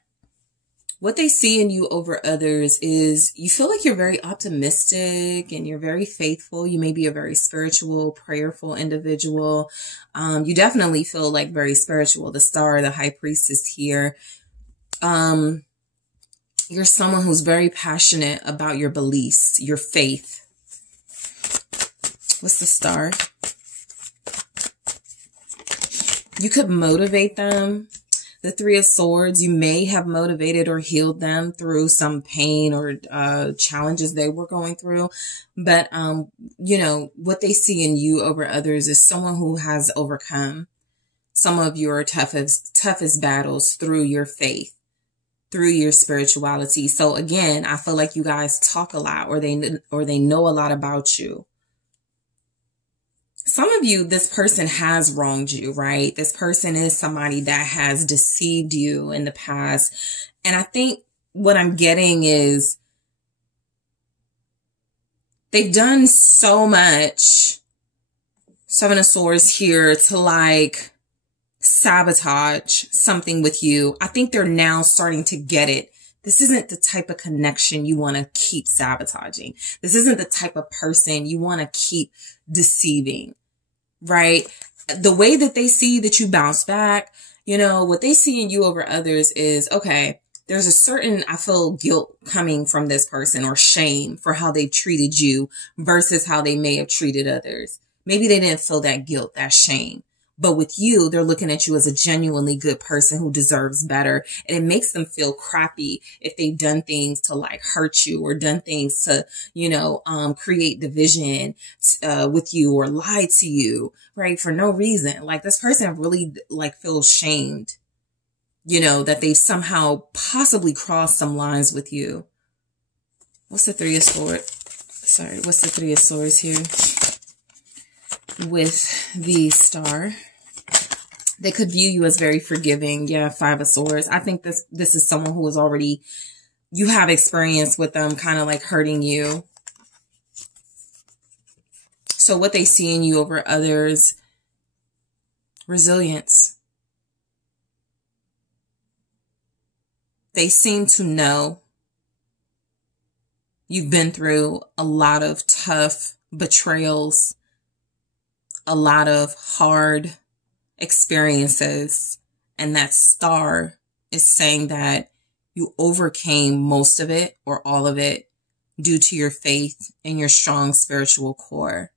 What they see in you over others is you feel like you're very optimistic and you're very faithful. You may be a very spiritual, prayerful individual. You definitely feel like very spiritual. The Star, the High Priestess here. You're someone who's very passionate about your beliefs, your faith. What's the Star? You could motivate them. The Three of Swords, you may have motivated or healed them through some pain or challenges they were going through. But, you know, what they see in you over others is someone who has overcome some of your toughest battles through your faith, through your spirituality. So again, I feel like you guys talk a lot or they know a lot about you. Some of you, this person has wronged you, right? This person is somebody that has deceived you in the past. And I think what I'm getting is they've done so much, Seven of Swords here, to like sabotage something with you. I think they're now starting to get it. This isn't the type of connection you want to keep sabotaging. This isn't the type of person you want to keep deceiving, right? The way that they see that you bounce back, you know, what they see in you over others is, okay, there's a certain, I feel, guilt coming from this person or shame for how they treated you versus how they may have treated others. Maybe they didn't feel that guilt, that shame. But with you, they're looking at you as a genuinely good person who deserves better. And it makes them feel crappy if they've done things to like hurt you or done things to, you know, create division with you or lie to you, right? For no reason. Like this person really like feels shamed, you know, that they've somehow possibly crossed some lines with you. What's the Three of Swords? Sorry, what's the Three of Swords here? With the Star. They could view you as very forgiving. Yeah, Five of Swords. I think this is someone who is already, you have experience with them kind of like hurting you. So what they see in you over others, resilience. They seem to know you've been through a lot of tough betrayals, a lot of hard experiences, and that Star is saying that you overcame most of it or all of it due to your faith and your strong spiritual core.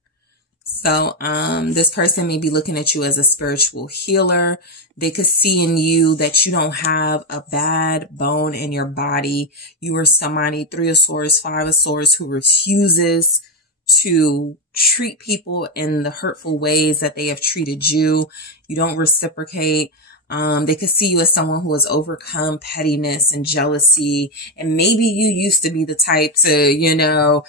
So this person may be looking at you as a spiritual healer. They could see in you that you don't have a bad bone in your body. You are somebody, Three of Swords, Five of Swords, who refuses to treat people in the hurtful ways that they have treated you. You don't reciprocate. They could see you as someone who has overcome pettiness and jealousy. And maybe you used to be the type to,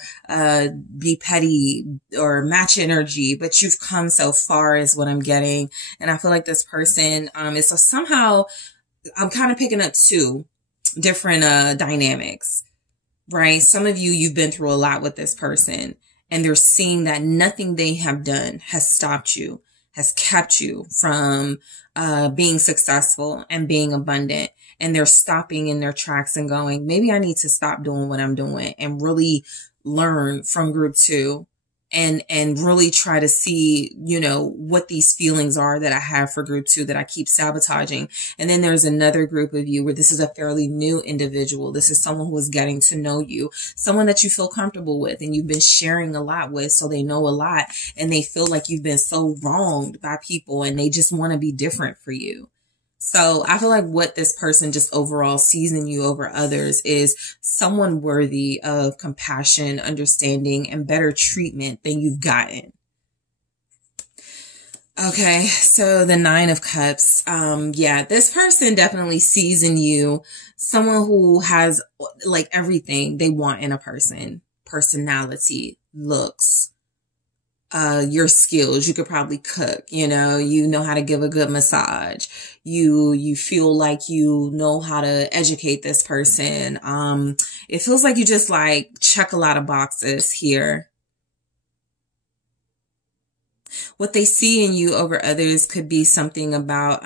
be petty or match energy, but you've come so far is what I'm getting. And I feel like this person, is so somehow I'm kind of picking up two different, dynamics, right? Some of you've been through a lot with this person, and they're seeing that nothing they have done has stopped you, has kept you from being successful and being abundant. And they're stopping in their tracks and going, maybe I need to stop doing what I'm doing and really learn from group two and really try to see, what these feelings are that I have for group two that I keep sabotaging. And then there's another group of you where this is a fairly new individual. This is someone who is getting to know you, someone that you feel comfortable with and you've been sharing a lot with. So they know a lot and they feel like you've been so wronged by people and they just want to be different for you. So I feel like what this person just overall sees in you over others is someone worthy of compassion, understanding, and better treatment than you've gotten. Okay, so the 9 of Cups. This person definitely sees in you someone who has like everything they want in a person. Personality, looks, your skills. You could probably cook, you know how to give a good massage. You feel like you know how to educate this person. It feels like you just like check a lot of boxes here. What they see in you over others could be something about,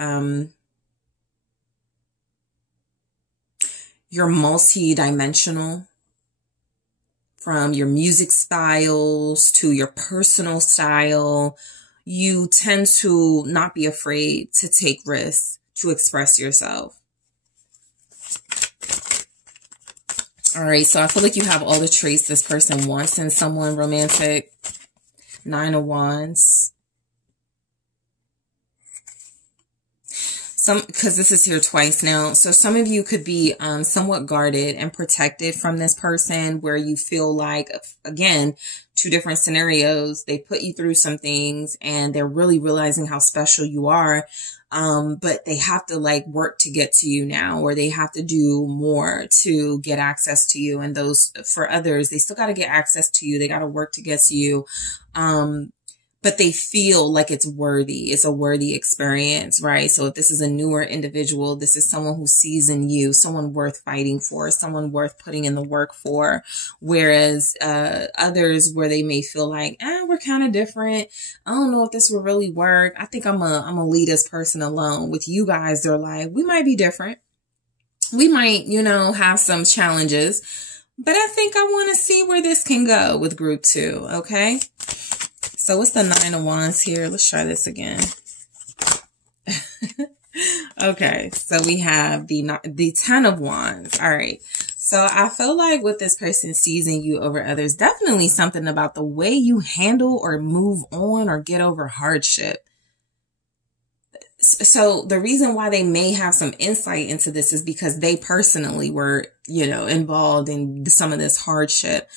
you're multi-dimensional. From your music styles to your personal style, you tend to not be afraid to take risks, to express yourself. All right, so I feel like you have all the traits this person wants in someone romantic. 9 of Wands. Because this is here twice now. So some of you could be somewhat guarded and protected from this person where you feel like, again, two different scenarios. They put you through some things and they're really realizing how special you are. But they have to like work to get to you now, or they have to do more to get access to you. And those for others, they still got to get access to you. They got to work to get to you. But they feel like it's worthy. It's a worthy experience, right? So if this is a newer individual, this is someone who sees in you, someone worth fighting for, someone worth putting in the work for. Whereas others where they may feel like, we're kind of different. I don't know if this will really work. I think I'm a leave this person alone. With you guys, they're like, we might be different. We might, have some challenges. But I think I want to see where this can go with group two, okay? So what's the 9 of Wands here? Let's try this again. Okay, so we have the 10 of Wands. All right. So I feel like what this person sees in you over others, definitely something about the way you handle or move on or get over hardship. So the reason why they may have some insight into this is because they personally were, involved in some of this hardship.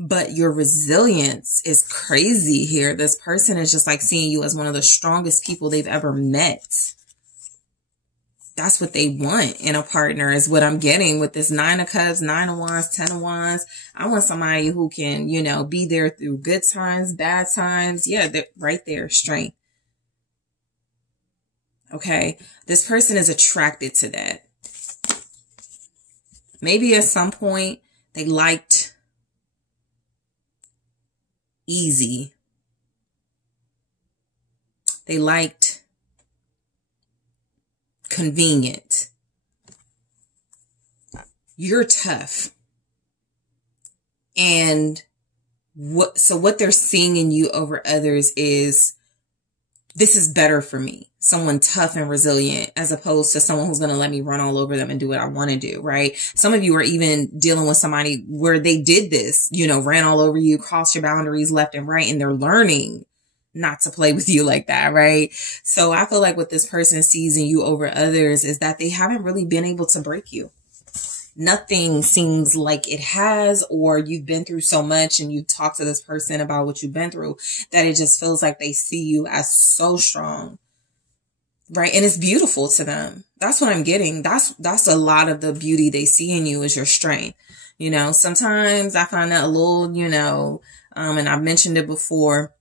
But your resilience is crazy here. This person is just like seeing you as one of the strongest people they've ever met. That's what they want in a partner is what I'm getting with this 9 of Cups, 9 of Wands, 10 of Wands. I want somebody who can, be there through good times, bad times. Yeah, they're right there, strength. Okay. This person is attracted to that. Maybe at some point they liked easy. They liked convenient. You're tough. And what they're seeing in you over others is this is better for me. Someone tough and resilient as opposed to someone who's going to let me run all over them and do what I want to do, right? Some of you are even dealing with somebody where they did this, ran all over you, crossed your boundaries left and right, and they're learning not to play with you like that, right? So I feel like what this person sees in you over others is that they haven't really been able to break you. Nothing seems like it has, or you've been through so much and you've talked to this person about what you've been through that it just feels like they see you as so strong. right? And it's beautiful to them. That's what I'm getting. That's a lot of the beauty they see in you is your strength. You know, sometimes I find that a little, you know, and I've mentioned it before,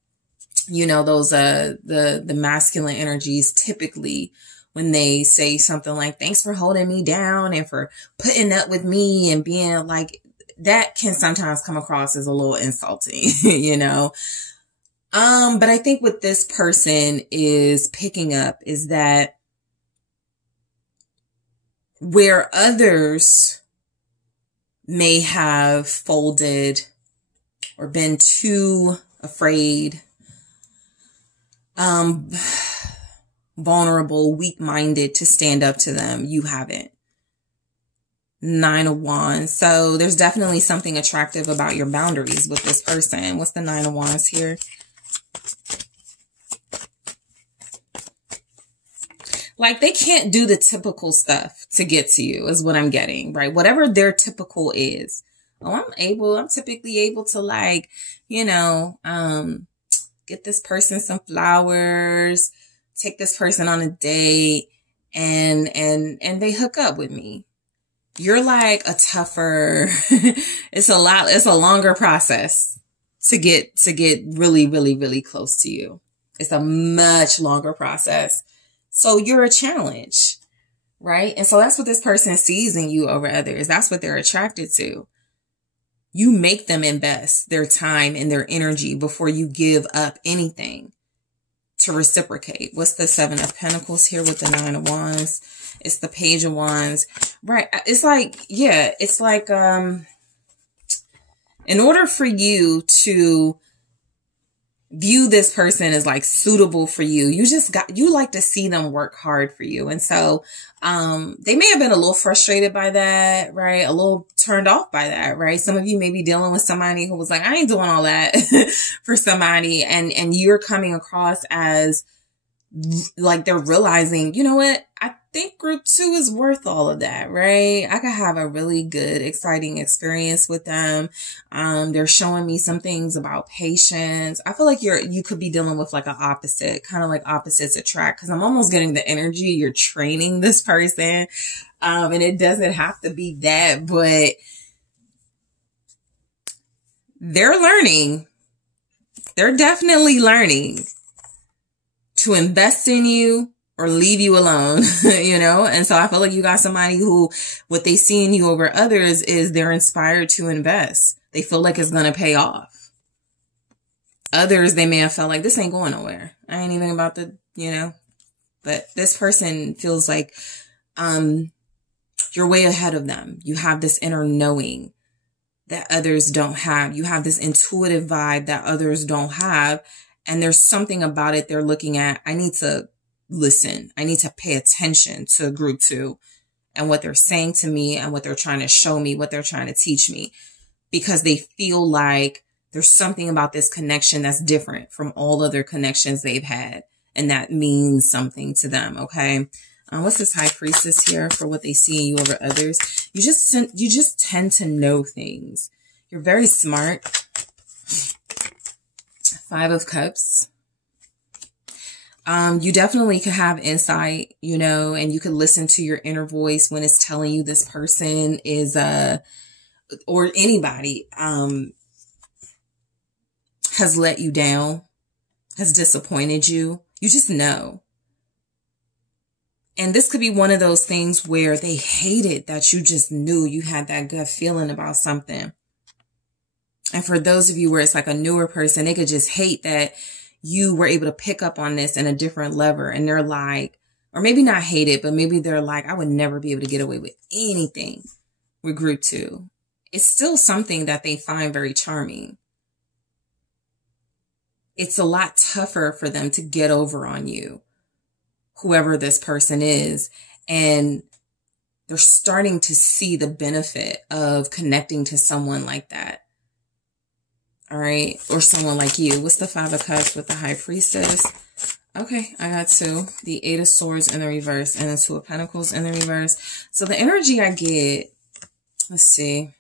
you know, those, the masculine energies typically when they say something like, thanks for holding me down and for putting up with me and being like, that can sometimes come across as a little insulting, you know? But I think what this person is picking up is that where others may have folded or been too afraid, vulnerable, weak-minded to stand up to them, you haven't. 9 of Wands. So there's definitely something attractive about your boundaries with this person. What's the 9 of Wands here? Like they can't do the typical stuff to get to you is what I'm getting, right? Whatever their typical is. Oh, I'm typically able to like, you know, get this person some flowers, take this person on a date and they hook up with me. You're like a tougher, it's a longer process to get really, really, really close to you. It's a much longer process. So you're a challenge, right? And so that's what this person sees in you over others. That's what they're attracted to. You make them invest their time and their energy before you give up anything to reciprocate. What's the 7 of Pentacles here with the 9 of Wands? It's the Page of Wands, right? It's like, yeah, it's like, in order for you to view this person as like suitable for you, you like to see them work hard for you. And so, they may have been a little frustrated by that, right? A little turned off by that, right? Some of you may be dealing with somebody who was like, I ain't doing all that for somebody. And you're coming across as like they're realizing, you know what? I think group 2 is worth all of that, right? I could have a really good, exciting experience with them. They're showing me some things about patience. I feel like you could be dealing with like an opposite, kind of like opposites attract, because I'm almost getting the energy you're training this person. And it doesn't have to be that, but they're learning. They're definitely learning to invest in you or leave you alone, you know? And so I feel like you got somebody who, what they see in you over others is they're inspired to invest. They feel like it's going to pay off. Others, they may have felt like this ain't going nowhere. I ain't even about to, you know, but this person feels like, you're way ahead of them. You have this inner knowing that others don't have. You have this intuitive vibe that others don't have. And there's something about it they're looking at. I need to listen. I need to pay attention to group 2 and what they're saying to me and what they're trying to show me, what they're trying to teach me, because they feel like there's something about this connection that's different from all other connections they've had. And that means something to them. Okay. What's this High Priestess here for what they see in you over others? You just tend to know things. You're very smart. 5 of Cups. You definitely could have insight, you know, and you could listen to your inner voice when it's telling you this person is, or anybody, has let you down, has disappointed you. You just know. And this could be one of those things where they hated that you just knew you had that gut feeling about something. And for those of you where it's like a newer person, they could just hate that you were able to pick up on this in a different level. And they're like, or maybe not hate it, but maybe they're like, I would never be able to get away with anything with group 2. It's still something that they find very charming. It's a lot tougher for them to get over on you, whoever this person is. And they're starting to see the benefit of connecting to someone like that. All right. Or someone like you. What's the 5 of Cups with the High Priestess? Okay. I got 2. The 8 of Swords in the reverse and the 2 of Pentacles in the reverse. So the energy I get, let's see.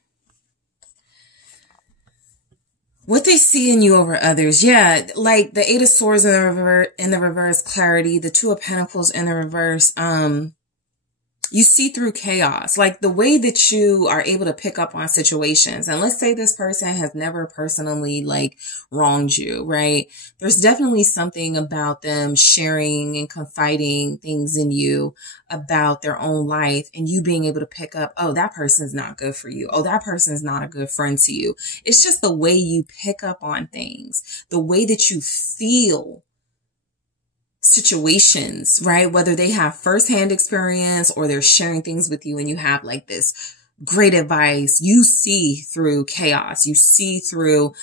what they see in you over others. Yeah, like the Eight of Swords in the reverse, clarity, the Two of Pentacles in the reverse. You see through chaos, like the way that you are able to pick up on situations. And let's say this person has never personally like wronged you, right? There's definitely something about them sharing and confiding things in you about their own life, and you being able to pick up, oh, that person's not good for you. Oh, that person's not a good friend to you. It's just the way you pick up on things, the way that you feel situations, right? Whether they have firsthand experience or they're sharing things with you and you have like this great advice, you see through chaos, you see through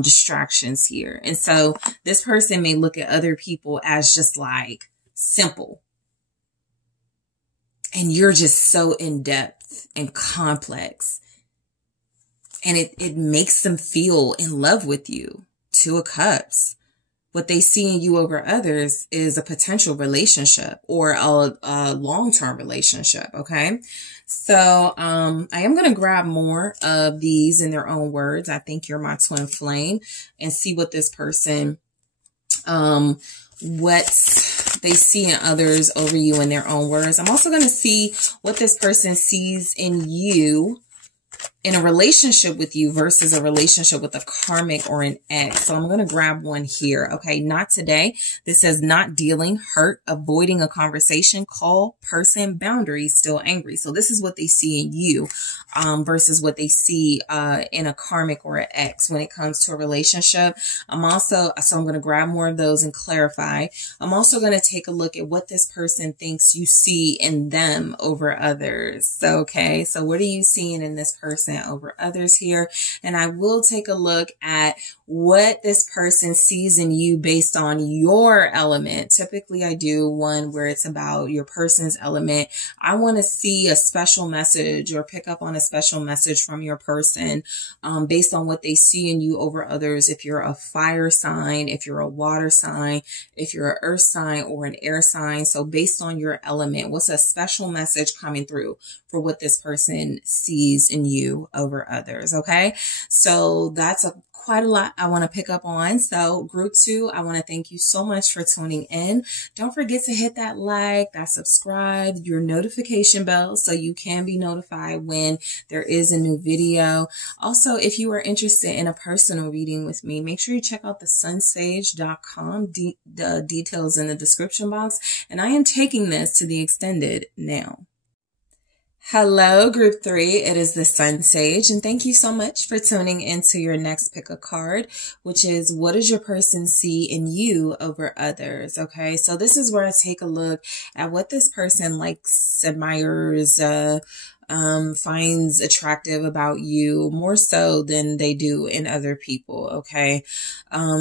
distractions here. And so this person may look at other people as just like simple. And you're just so in depth and complex. And it makes them feel in love with you. Two of Cups. What they see in you over others is a potential relationship or a long-term relationship. Okay. So, I am going to grab more of these in their own words. I think you're my twin flame, and see what this person, what they see in others over you in their own words. I'm also going to see what this person sees in you in a relationship with you versus a relationship with a karmic or an ex. So I'm going to grab one here. Okay. Not today. This says not dealing, hurt, avoiding a conversation, call, person, boundary, still angry. So this is what they see in you, versus what they see, in a karmic or an ex when it comes to a relationship. I'm going to grab more of those and clarify. I'm also going to take a look at what this person thinks you see in them over others. Okay. So what are you seeing in this person over others here? And I will take a look at what this person sees in you based on your element. Typically I do one where it's about your person's element. I want to see a special message or pick up on a special message from your person, based on what they see in you over others. If you're a fire sign, if you're a water sign, if you're an earth sign or an air sign. So based on your element, what's a special message coming through for what this person sees in you over others? Okay. So that's quite a lot I want to pick up on. So group 2, I want to thank you so much for tuning in. Don't forget to hit that like, that subscribe, your notification bell so you can be notified when there is a new video. Also, if you are interested in a personal reading with me, make sure you check out TheSunSage.com. The details in the description box. And I am taking this to the extended now. Hello, group 3. It is the SunSage, and thank you so much for tuning into your next pick a card, which is what does your person see in you over others? Okay, so this is where I take a look at what this person likes, admires, finds attractive about you more so than they do in other people. Okay.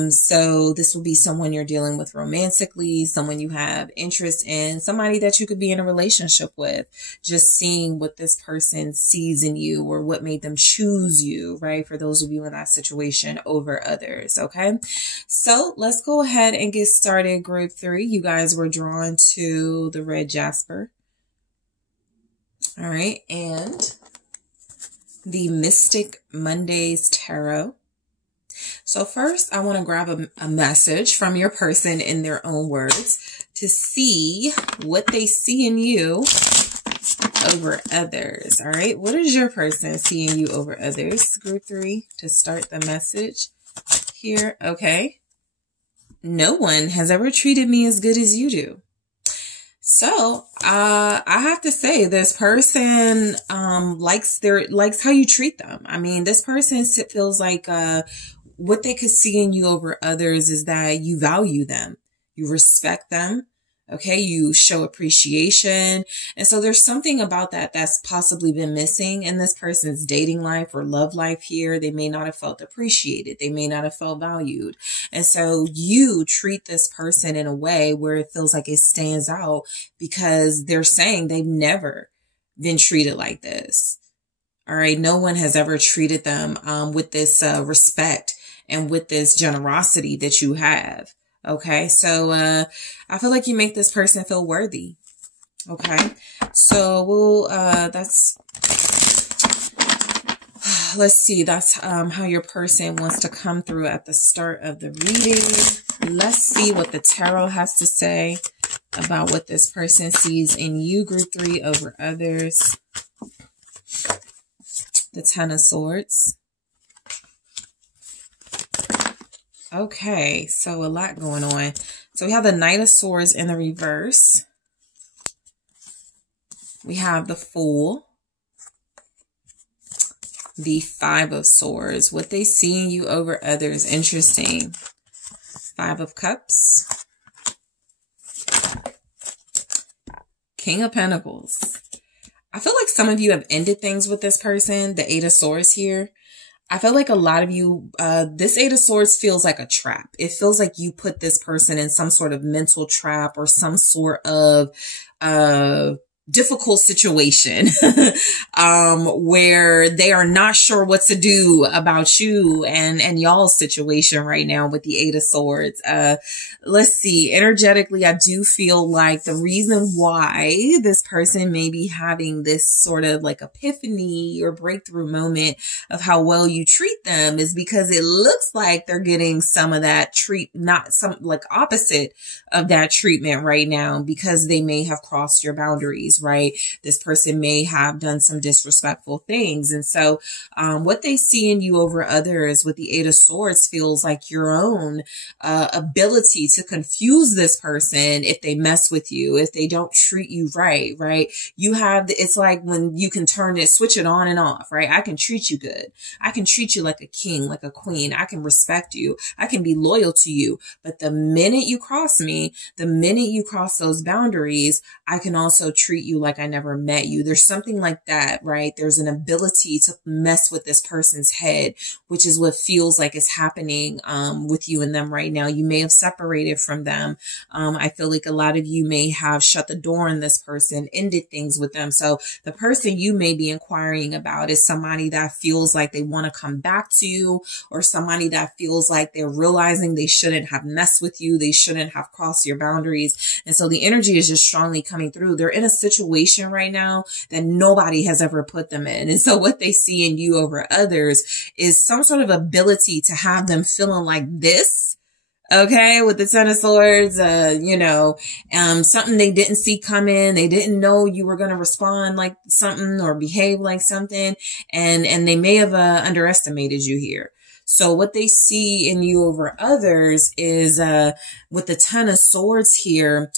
So this will be someone you're dealing with romantically, someone you have interest in, somebody that you could be in a relationship with, just seeing what this person sees in you or what made them choose you, right? For those of you in that situation over others. Okay. So let's go ahead and get started. Group 3, you guys were drawn to the red jasper. All right, and the Mystic Mondays Tarot. So first, I want to grab a message from your person in their own words to see what they see in you over others. All right, what is your person seeing you over others? Group 3, to start the message here. Okay, no one has ever treated me as good as you do. So, I have to say this person, likes how you treat them. I mean, this person feels like, what they could see in you over others is that you value them, you respect them. Okay. You show appreciation. And so there's something about that that's possibly been missing in this person's dating life or love life here. They may not have felt appreciated. They may not have felt valued. And so you treat this person in a way where it feels like it stands out because they're saying they've never been treated like this. All right. No one has ever treated them, with this, respect and with this generosity that you have. Okay, so I feel like you make this person feel worthy. Okay, so we'll let's see. That's how your person wants to come through at the start of the reading. Let's see what the tarot has to say about what this person sees in you, group 3, over others. The Ten of Swords. Okay, so a lot going on. So we have the Knight of Swords in the reverse. We have the Fool. The Five of Swords. What they see in you over others. Interesting. Five of Cups. King of Pentacles. I feel like some of you have ended things with this person. The Eight of Swords here. I feel like a lot of you, this Eight of Swords feels like a trap. It feels like you put this person in some sort of mental trap or some sort of, difficult situation, where they are not sure what to do about you and y'all's situation right now with the Eight of Swords. Let's see, energetically, I do feel like the reason why this person may be having this sort of like epiphany or breakthrough moment of how well you treat them is because it looks like they're getting some of that not some like opposite of that treatment right now, because they may have crossed your boundaries, right? This person may have done some disrespectful things. And so what they see in you over others with the Eight of Swords feels like your own ability to confuse this person if they mess with you, if they don't treat you right, right? You have, it's like when you can turn it, switch it on and off, right? I can treat you good. I can treat you like a king, like a queen. I can respect you. I can be loyal to you. But the minute you cross me, the minute you cross those boundaries, I can also treat you like I never met you. There's something like that, right? There's an ability to mess with this person's head, which is what feels like is happening with you and them right now. You may have separated from them. I feel like a lot of you may have shut the door on this person, ended things with them. So the person you may be inquiring about is somebody that feels like they want to come back to you, or somebody that feels like they're realizing they shouldn't have messed with you. They shouldn't have crossed your boundaries. And so the energy is just strongly coming through. They're in a situation right now that nobody has ever put them in. And so what they see in you over others is some sort of ability to have them feeling like this. Okay. With the Ten of Swords, something they didn't see coming. They didn't know you were going to respond like something or behave like something. And they may have underestimated you here. So what they see in you over others is, with the Ten of Swords here,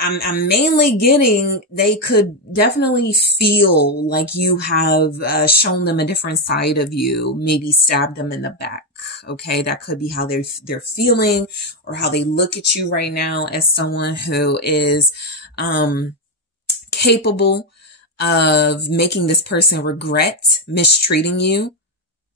I'm mainly getting, they could definitely feel like you have shown them a different side of you, maybe stabbed them in the back. Okay. That could be how they're feeling, or how they look at you right now as someone who is, capable of making this person regret mistreating you.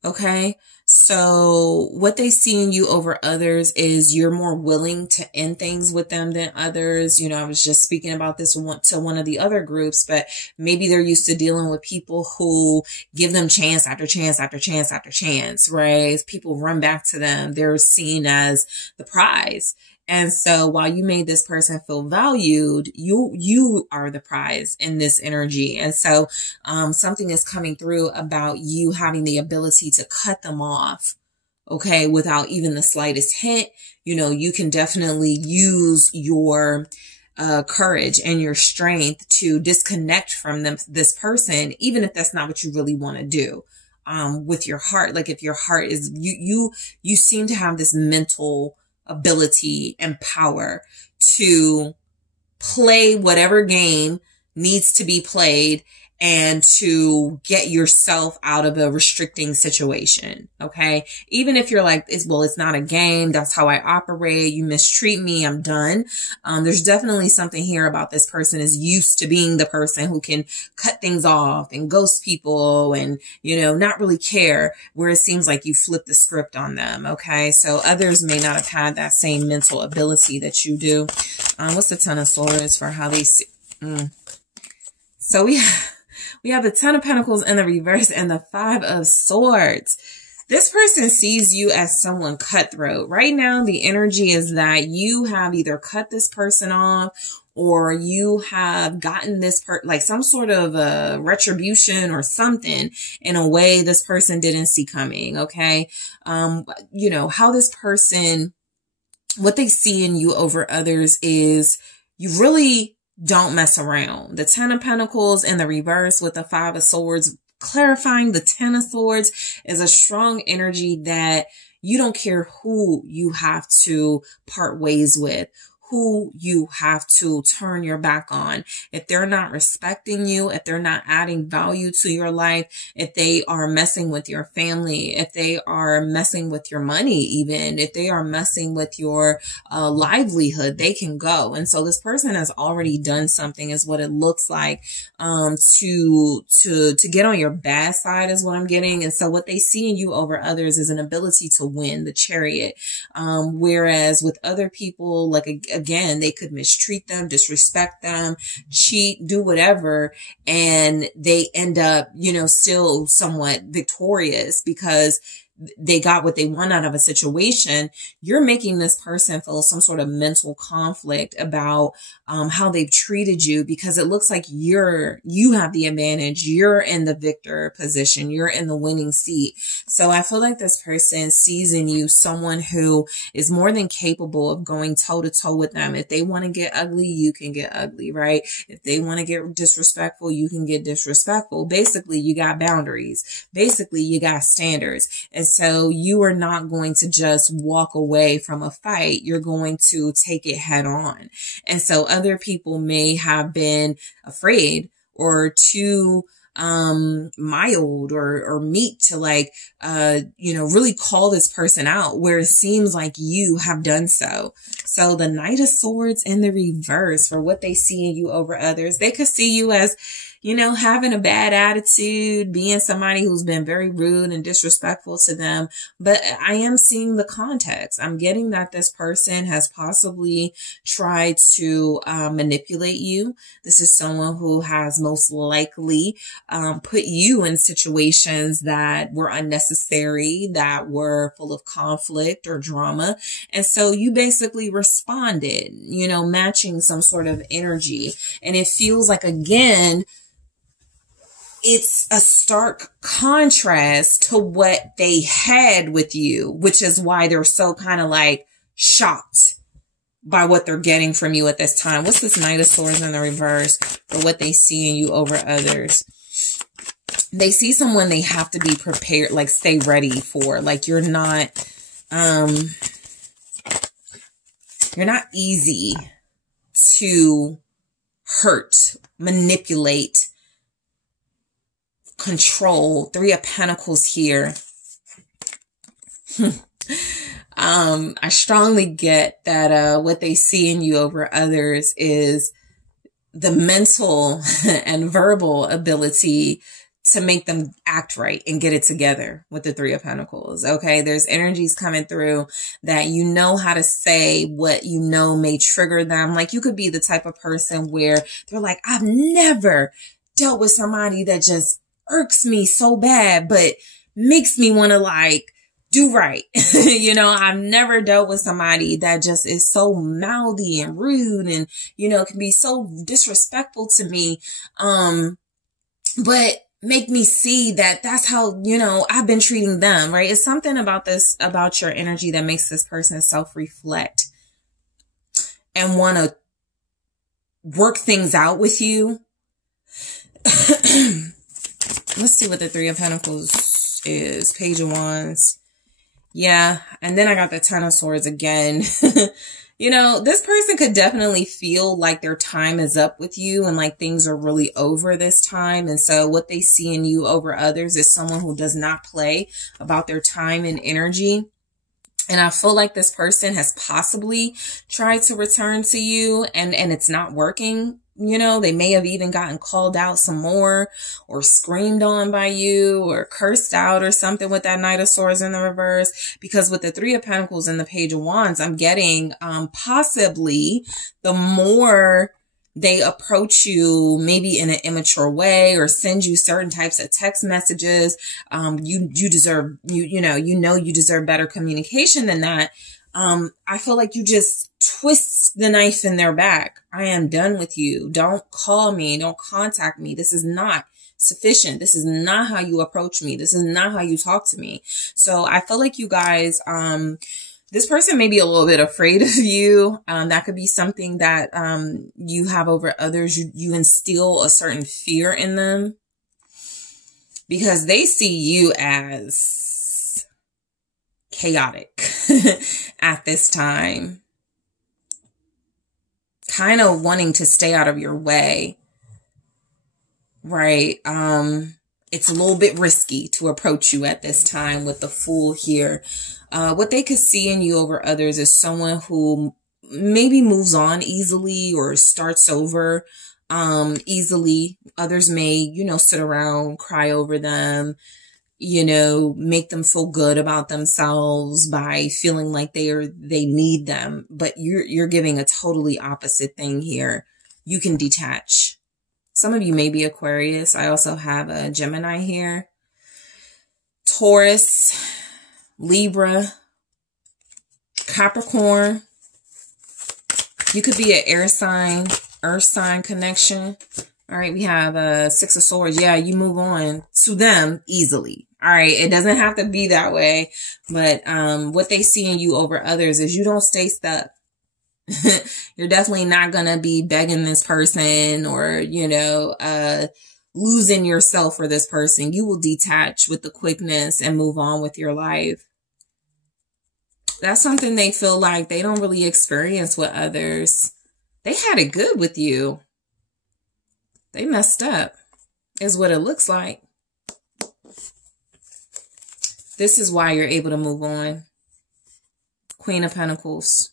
Okay. So what they see in you over others is you're more willing to end things with them than others. I was just speaking about this to one of the other groups, but maybe they're used to dealing with people who give them chance after chance after chance after chance, right? As people run back to them, they're seen as the prize. And so while you made this person feel valued, you are the prize in this energy. And so, something is coming through about you having the ability to cut them off. Okay. Without even the slightest hint, you can definitely use your, courage and your strength to disconnect from this person, even if that's not what you really want to do. With your heart, like if your heart is, you seem to have this mental ability and power to play whatever game needs to be played and to get yourself out of a restricting situation. Okay. Even if you're like, it's not a game. That's how I operate. You mistreat me. I'm done. There's definitely something here about this person is used to being the person who can cut things off and ghost people and, not really care, where it seems like you flip the script on them. Okay. So others may not have had that same mental ability that you do. What's the Ten of Swords for how they see? So we have the Ten of Pentacles in the reverse and the Five of Swords. This person sees you as someone cutthroat. Right now, the energy is that you have either cut this person off, or you have gotten this like some sort of a retribution or something in a way this person didn't see coming. Okay. You know, how this person, what they see in you over others is you really don't mess around. The 10 of Pentacles in the reverse with the 5 of Swords, clarifying the 10 of Swords is a strong energy that you don't care who you have to part ways with, who you have to turn your back on. If they're not respecting you, if they're not adding value to your life, if they are messing with your family, if they are messing with your money, even if they are messing with your livelihood, they can go. And so this person has already done something, is what it looks like, to get on your bad side is what I'm getting. And so what they see in you over others is an ability to win, the Chariot. Whereas with other people, like again, they could mistreat them, disrespect them, cheat, do whatever, and they end up, you know, still somewhat victorious because they got what they want out of a situation. You're making this person feel some sort of mental conflict about how they've treated you, because it looks like you have the advantage. You're in the victor position. You're in the winning seat. So I feel like this person sees in you someone who is more than capable of going toe to toe with them. If they want to get ugly, you can get ugly, right? If they want to get disrespectful, you can get disrespectful. Basically, you got boundaries. Basically, you got standards. And so you are not going to just walk away from a fight. You're going to take it head on. And so other people may have been afraid or too mild or meek to like, you know, really call this person out, where it seems like you have done so. So the Knight of Swords in the reverse, for what they see in you over others, they could see you as, you know, having a bad attitude, being somebody who's been very rude and disrespectful to them. But I am seeing the context. I'm getting that this person has possibly tried to manipulate you. This is someone who has most likely put you in situations that were unnecessary, that were full of conflict or drama. And so you basically responded, you know, matching some sort of energy. And it feels like, again, it's a stark contrast to what they had with you, which is why they're so kind of like shocked by what they're getting from you at this time. What's this Knight of Swords in the reverse for what they see in you over others? They see someone they have to be prepared, like stay ready for. Like you're not easy to hurt, manipulate, control. 3 of Pentacles here. I strongly get that what they see in you over others is the mental and verbal ability to make them act right and get it together with the 3 of Pentacles. Okay. There's energies coming through that you know how to say what you know may trigger them. Like you could be the type of person where they're like, I've never dealt with somebody that just irks me so bad, but makes me want to like do right. You know, I've never dealt with somebody that just is so mouthy and rude and, you know, can be so disrespectful to me. But make me see that that's how, you know, I've been treating them, right? It's something about this, about your energy that makes this person self-reflect and want to work things out with you. Let's see what the 3 of Pentacles is. Page of Wands. Yeah. And then I got the 10 of Swords again. You know, this person could definitely feel like their time is up with you and like things are really over this time. And so what they see in you over others is someone who does not play about their time and energy. And I feel like this person has possibly tried to return to you and it's not working. You know, they may have even gotten called out some more or screamed on by you or cursed out or something with that Knight of Swords in the reverse. Because with the 3 of Pentacles and the Page of Wands, I'm getting possibly the more they approach you maybe in an immature way or send you certain types of text messages. You deserve, you know you deserve better communication than that. I feel like you just twist the knife in their back. I am done with you. Don't call me. Don't contact me. This is not sufficient. This is not how you approach me. This is not how you talk to me. So I feel like you guys, this person may be a little bit afraid of you. That could be something that you have over others. You instill a certain fear in them because they see you as chaotic at this time. Kind of wanting to stay out of your way, right? It's a little bit risky to approach you at this time with the Fool here. What they could see in you over others is someone who maybe moves on easily or starts over easily. Others may, sit around, cry over them, make them feel good about themselves by feeling like they need them. But you're giving a totally opposite thing here. You can detach. Some of you may be Aquarius. I also have a Gemini here. Taurus, Libra, Capricorn. You could be an air sign, earth sign connection. All right, we have a Six of Swords. Yeah, you move on to them easily. All right, it doesn't have to be that way. But what they see in you over others is you don't stay stuck. You're definitely not going to be begging this person or, losing yourself for this person. You will detach with the quickness and move on with your life. That's something they feel like they don't really experience with others. They had it good with you. They messed up, is what it looks like. This is why you're able to move on. Queen of Pentacles.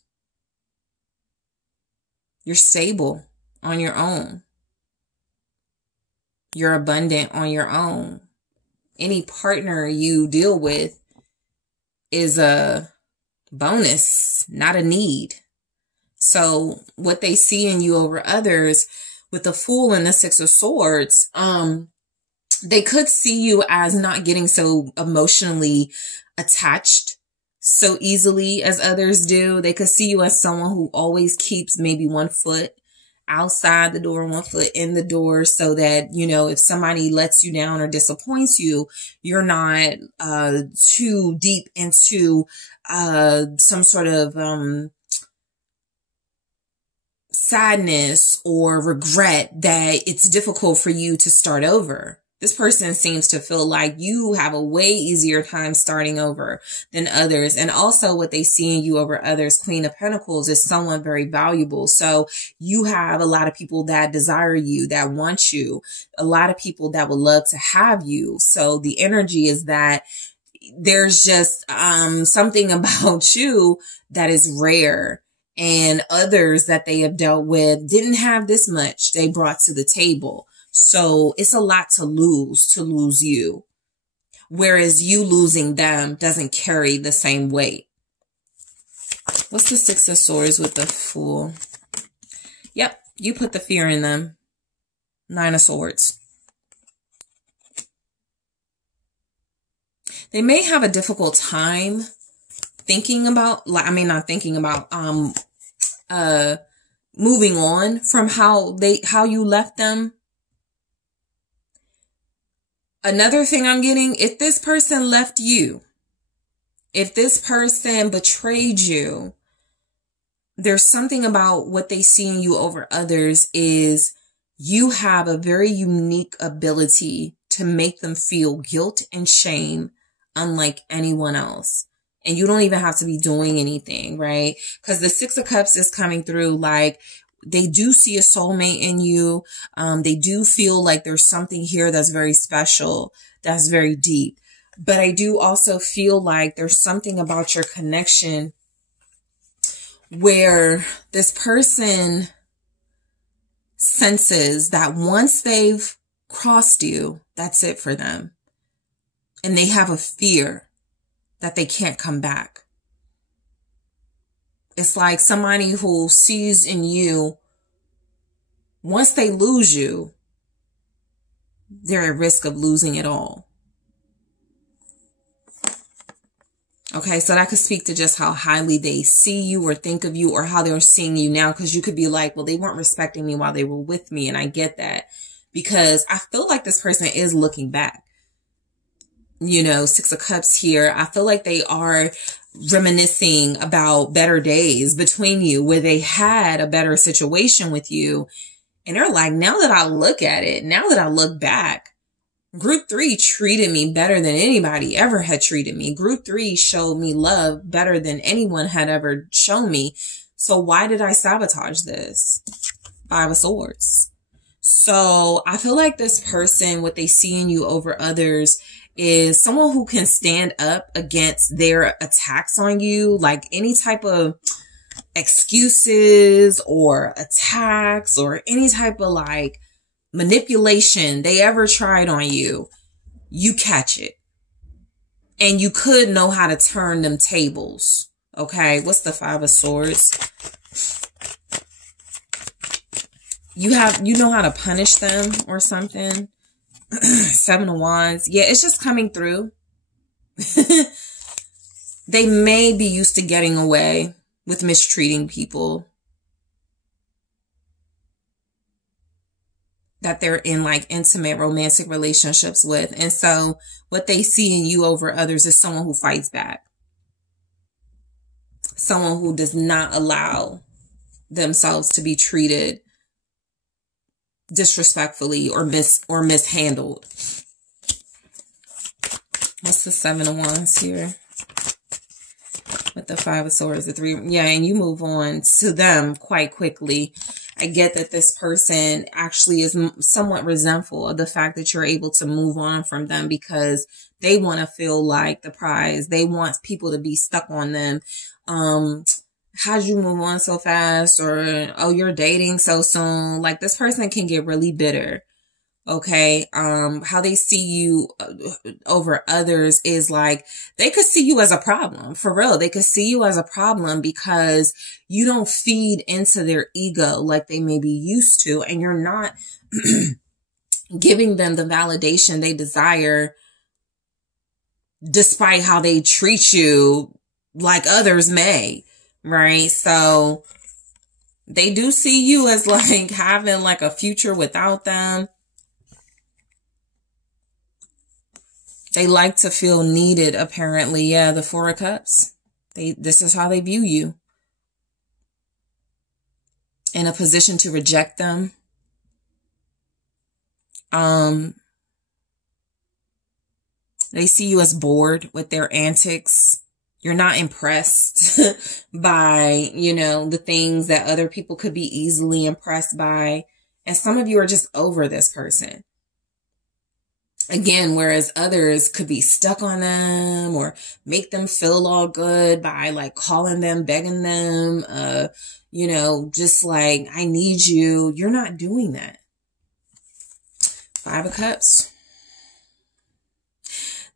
You're stable on your own. You're abundant on your own. Any partner you deal with is a bonus, not a need. So what they see in you over others with the Fool and the Six of Swords, they could see you as not getting so emotionally attached so easily as others do. They could see you as someone who always keeps maybe one foot outside the door, one foot in the door, so that, if somebody lets you down or disappoints you, you're not too deep into some sort of sadness or regret that it's difficult for you to start over. This person seems to feel like you have a way easier time starting over than others. And also what they see in you over others, Queen of Pentacles, is someone very valuable. So you have a lot of people that desire you, that want you, a lot of people that would love to have you. So the energy is that there's just something about you that is rare. And others that they have dealt with didn't have this much they brought to the table. So it's a lot to lose you. Whereas you losing them doesn't carry the same weight. What's the Six of Swords with the Fool? Yep, you put the fear in them. Nine of Swords. They may have a difficult time thinking about, moving on from how you left them. Another thing I'm getting, if this person left you, if this person betrayed you, there's something about what they see in you over others is you have a very unique ability to make them feel guilt and shame unlike anyone else. And you don't even have to be doing anything, right? Because the Six of Cups is coming through like they do see a soulmate in you. They do feel like there's something here that's very special, that's very deep. But I do also feel like there's something about your connection where this person senses that once they've crossed you, that's it for them. And they have a fear that they can't come back. It's like somebody who sees in you once they lose you, they're at risk of losing it all. Okay, so that could speak to just how highly they see you or think of you, or how they're seeing you now. Because you could be like, well, they weren't respecting me while they were with me. And I get that, because I feel like this person is looking back. You know, Six of Cups here. I feel like they are reminiscing about better days between you, where they had a better situation with you. And they're like, now that I look at it, now that I look back, Group 3 treated me better than anybody ever had treated me. Group 3 showed me love better than anyone had ever shown me. So why did I sabotage this? 5 of Swords. So I feel like this person, what they see in you over others, is someone who can stand up against their attacks on you, like any type of excuses or attacks or any type of like manipulation they ever tried on you. You catch it. And you could know how to turn them tables. Okay, what's the 5 of Swords? You know how to punish them or something. 7 of Wands. Yeah, it's just coming through. They may be used to getting away with mistreating people that they're in like intimate romantic relationships with. And so what they see in you over others is someone who fights back. Someone who does not allow themselves to be treated disrespectfully or mishandled. What's the 7 of Wands here? With the 5 of Swords, the 3. Yeah, and you move on to them quite quickly. I get that this person actually is somewhat resentful of the fact that you're able to move on from them, because they want to feel like the prize. They want people to be stuck on them. How'd you move on so fast? Or, oh, you're dating so soon. Like, this person can get really bitter. Okay. How they see you over others is like, they could see you as a problem. For real. They could see you as a problem because you don't feed into their ego like they may be used to. And you're not giving them the validation they desire, despite how they treat you like others may. Right. So they do see you as like having like a future without them. They like to feel needed, apparently. Yeah, the 4 of Cups. This is how they view you. In a position to reject them. They see you as bored with their antics. You're not impressed by, you know, the things that other people could be easily impressed by. And some of you are just over this person. Again, whereas others could be stuck on them or make them feel all good by like calling them, begging them, you know, just like, I need you. You're not doing that. 5 of Cups.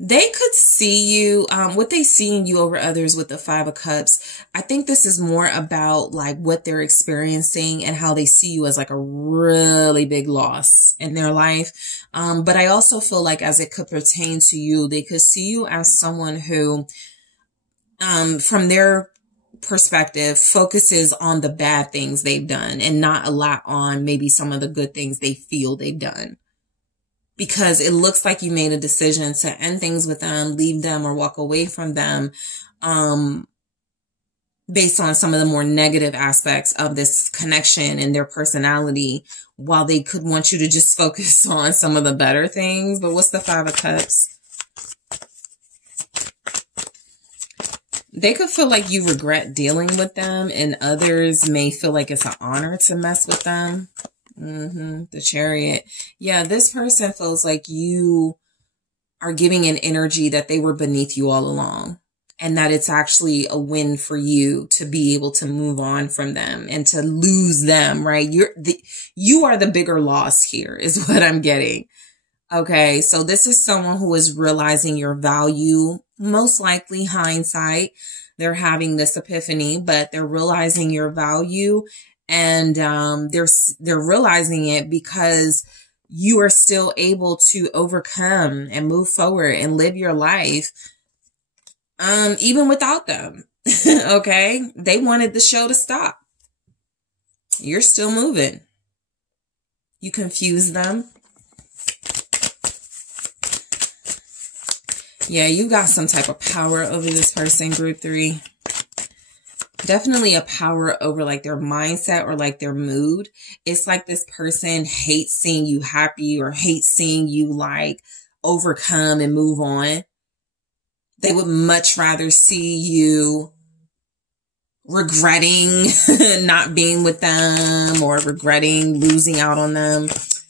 They could see you, what they see in you over others with the 5 of Cups. I think this is more about like what they're experiencing and how they see you as like a really big loss in their life. But I also feel like as it could pertain to you, they could see you as someone who, from their perspective, focuses on the bad things they've done and not a lot on maybe some of the good things they feel they've done. Because it looks like you made a decision to end things with them, leave them, or walk away from them, based on some of the more negative aspects of this connection and their personality, while they could want you to just focus on some of the better things. But what's the 5 of Cups? They could feel like you regret dealing with them, and others may feel like it's an honor to mess with them. The Chariot. Yeah, this person feels like you are giving an energy that they were beneath you all along, and that it's actually a win for you to be able to move on from them and to lose them, right? You are the bigger loss here is what I'm getting. Okay, so this is someone who is realizing your value, most likely hindsight. They're having this epiphany, but they're realizing your value. And they're realizing it because you are still able to overcome and move forward and live your life even without them. Okay? They wanted the show to stop. You're still moving. You confuse them. Yeah, you got some type of power over this person, group 3. Definitely a power over like their mindset or like their mood. It's like this person hates seeing you happy or hates seeing you like overcome and move on. They would much rather see you regretting not being with them or regretting losing out on them.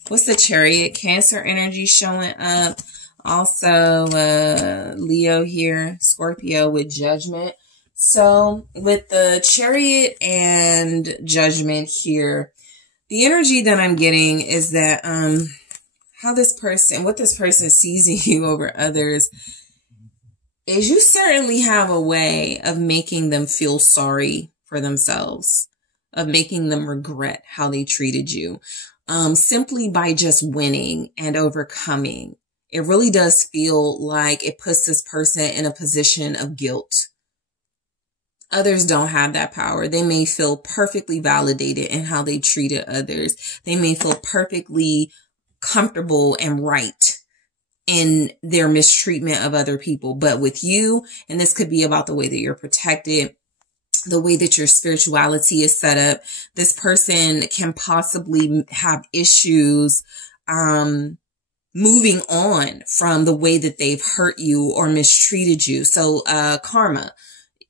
What's the Chariot? Cancer energy showing up. Also, Leo here, Scorpio with Judgment. So with the Chariot and Judgment here, the energy that I'm getting is that what this person sees in you over others is you certainly have a way of making them feel sorry for themselves, of making them regret how they treated you, simply by just winning and overcoming. It really does feel like it puts this person in a position of guilt. Others don't have that power. They may feel perfectly validated in how they treated others. They may feel perfectly comfortable and right in their mistreatment of other people. But with you, and this could be about the way that you're protected, the way that your spirituality is set up, this person can possibly have issues moving on from the way that they've hurt you or mistreated you. So karma.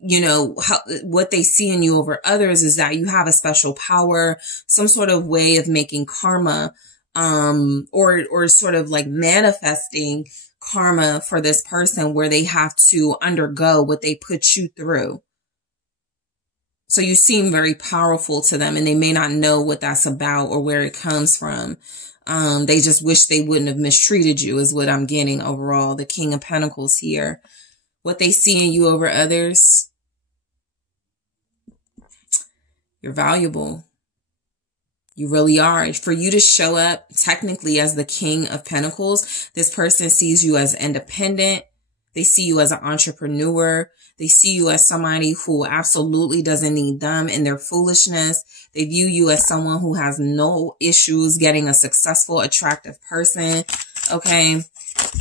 You know, what they see in you over others is that you have a special power, some sort of way of making karma, or sort of like manifesting karma for this person where they have to undergo what they put you through. So you seem very powerful to them and they may not know what that's about or where it comes from. They just wish they wouldn't have mistreated you is what I'm getting overall. The King of Pentacles here. What they see in you over others. You're valuable. You really are. For you to show up technically as the King of Pentacles, this person sees you as independent. They see you as an entrepreneur. They see you as somebody who absolutely doesn't need them and their foolishness. They view you as someone who has no issues getting a successful, attractive person. Okay.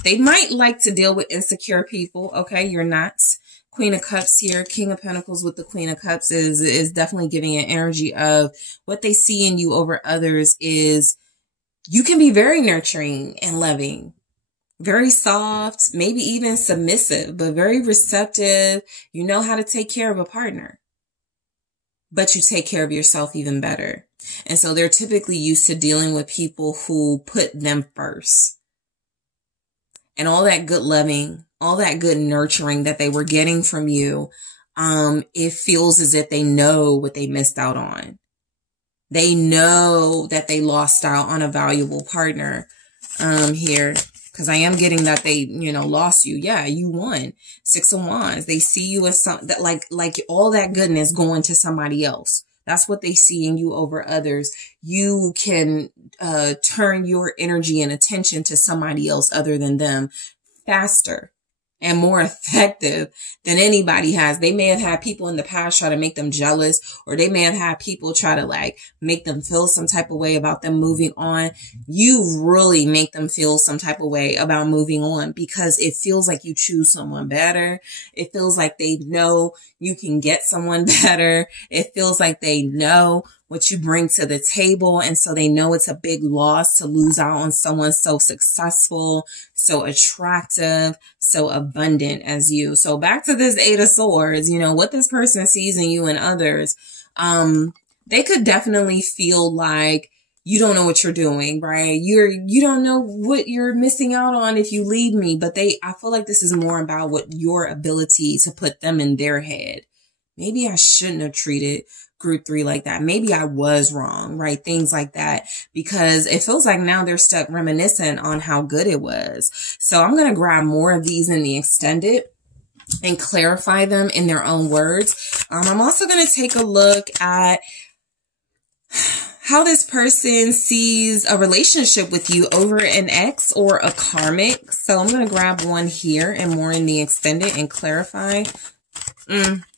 They might like to deal with insecure people. Okay. You're not. Queen of Cups here, King of Pentacles with the Queen of Cups is definitely giving an energy of what they see in you over others is you can be very nurturing and loving, very soft, maybe even submissive, but very receptive. You know how to take care of a partner, but you take care of yourself even better. And so they're typically used to dealing with people who put them first. And all that good loving, all that good nurturing that they were getting from you, it feels as if they know what they missed out on. They know that they lost out on a valuable partner here. Because I am getting that they, lost you. Yeah, you won. 6 of Wands. They see you as something that like all that goodness going to somebody else. That's what they see in you over others. You can turn your energy and attention to somebody else other than them faster and more effective than anybody has. They may have had people in the past try to make them jealous, or they may have had people try to make them feel some type of way about them moving on. You really make them feel some type of way about moving on because it feels like you choose someone better. It feels like they know you can get someone better. It feels like they know what you bring to the table. And so they know it's a big loss to lose out on someone so successful, so attractive, so abundant as you. So back to this 8 of Swords, what this person sees in you and others, they could definitely feel like you don't know what you're doing, right? You don't know what you're missing out on if you leave me. But I feel like this is more about what your ability to put them in their head. Maybe I shouldn't have treated group 3 like that. Maybe I was wrong, right? Things like that, because it feels like now they're stuck reminiscing on how good it was. So I'm going to grab more of these in the extended and clarify them in their own words. I'm also going to take a look at how this person sees a relationship with you over an ex or a karmic. So I'm going to grab one here and more in the extended and clarify.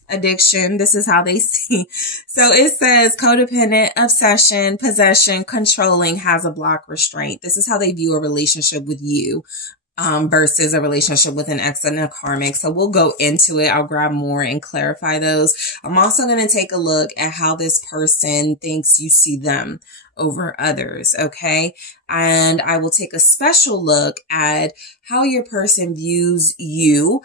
Addiction. This is how they see. So it says codependent, obsession, possession, controlling, has a block, restraint. This is how they view a relationship with you. Versus a relationship with an ex and a karmic. So we'll go into it. I'll grab more and clarify those. I'm also going to take a look at how this person thinks you see them over others. Okay. And I will take a special look at how your person views you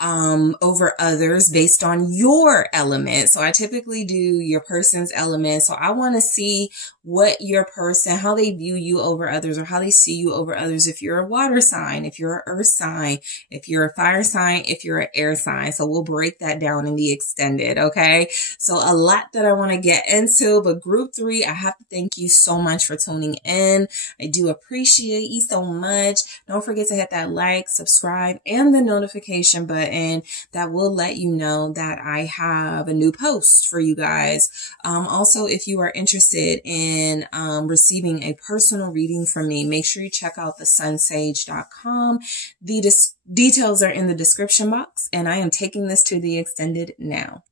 over others based on your element. So I typically do your person's element. So I want to see what your person, how they view you over others, or how they see you over others. If you're a water sign, if you're an earth sign, if you're a fire sign, if you're an air sign. So we'll break that down in the extended. Okay. So a lot that I want to get into, but group 3, I have to thank you so much for tuning in. I do appreciate you so much. Don't forget to hit that like, subscribe, and the notification button. That will let you know that I have a new post for you guys. Also, if you are interested in receiving a personal reading from me, make sure you check out TheSunSage.com. The details are in the description box, and I am taking this to the extended now.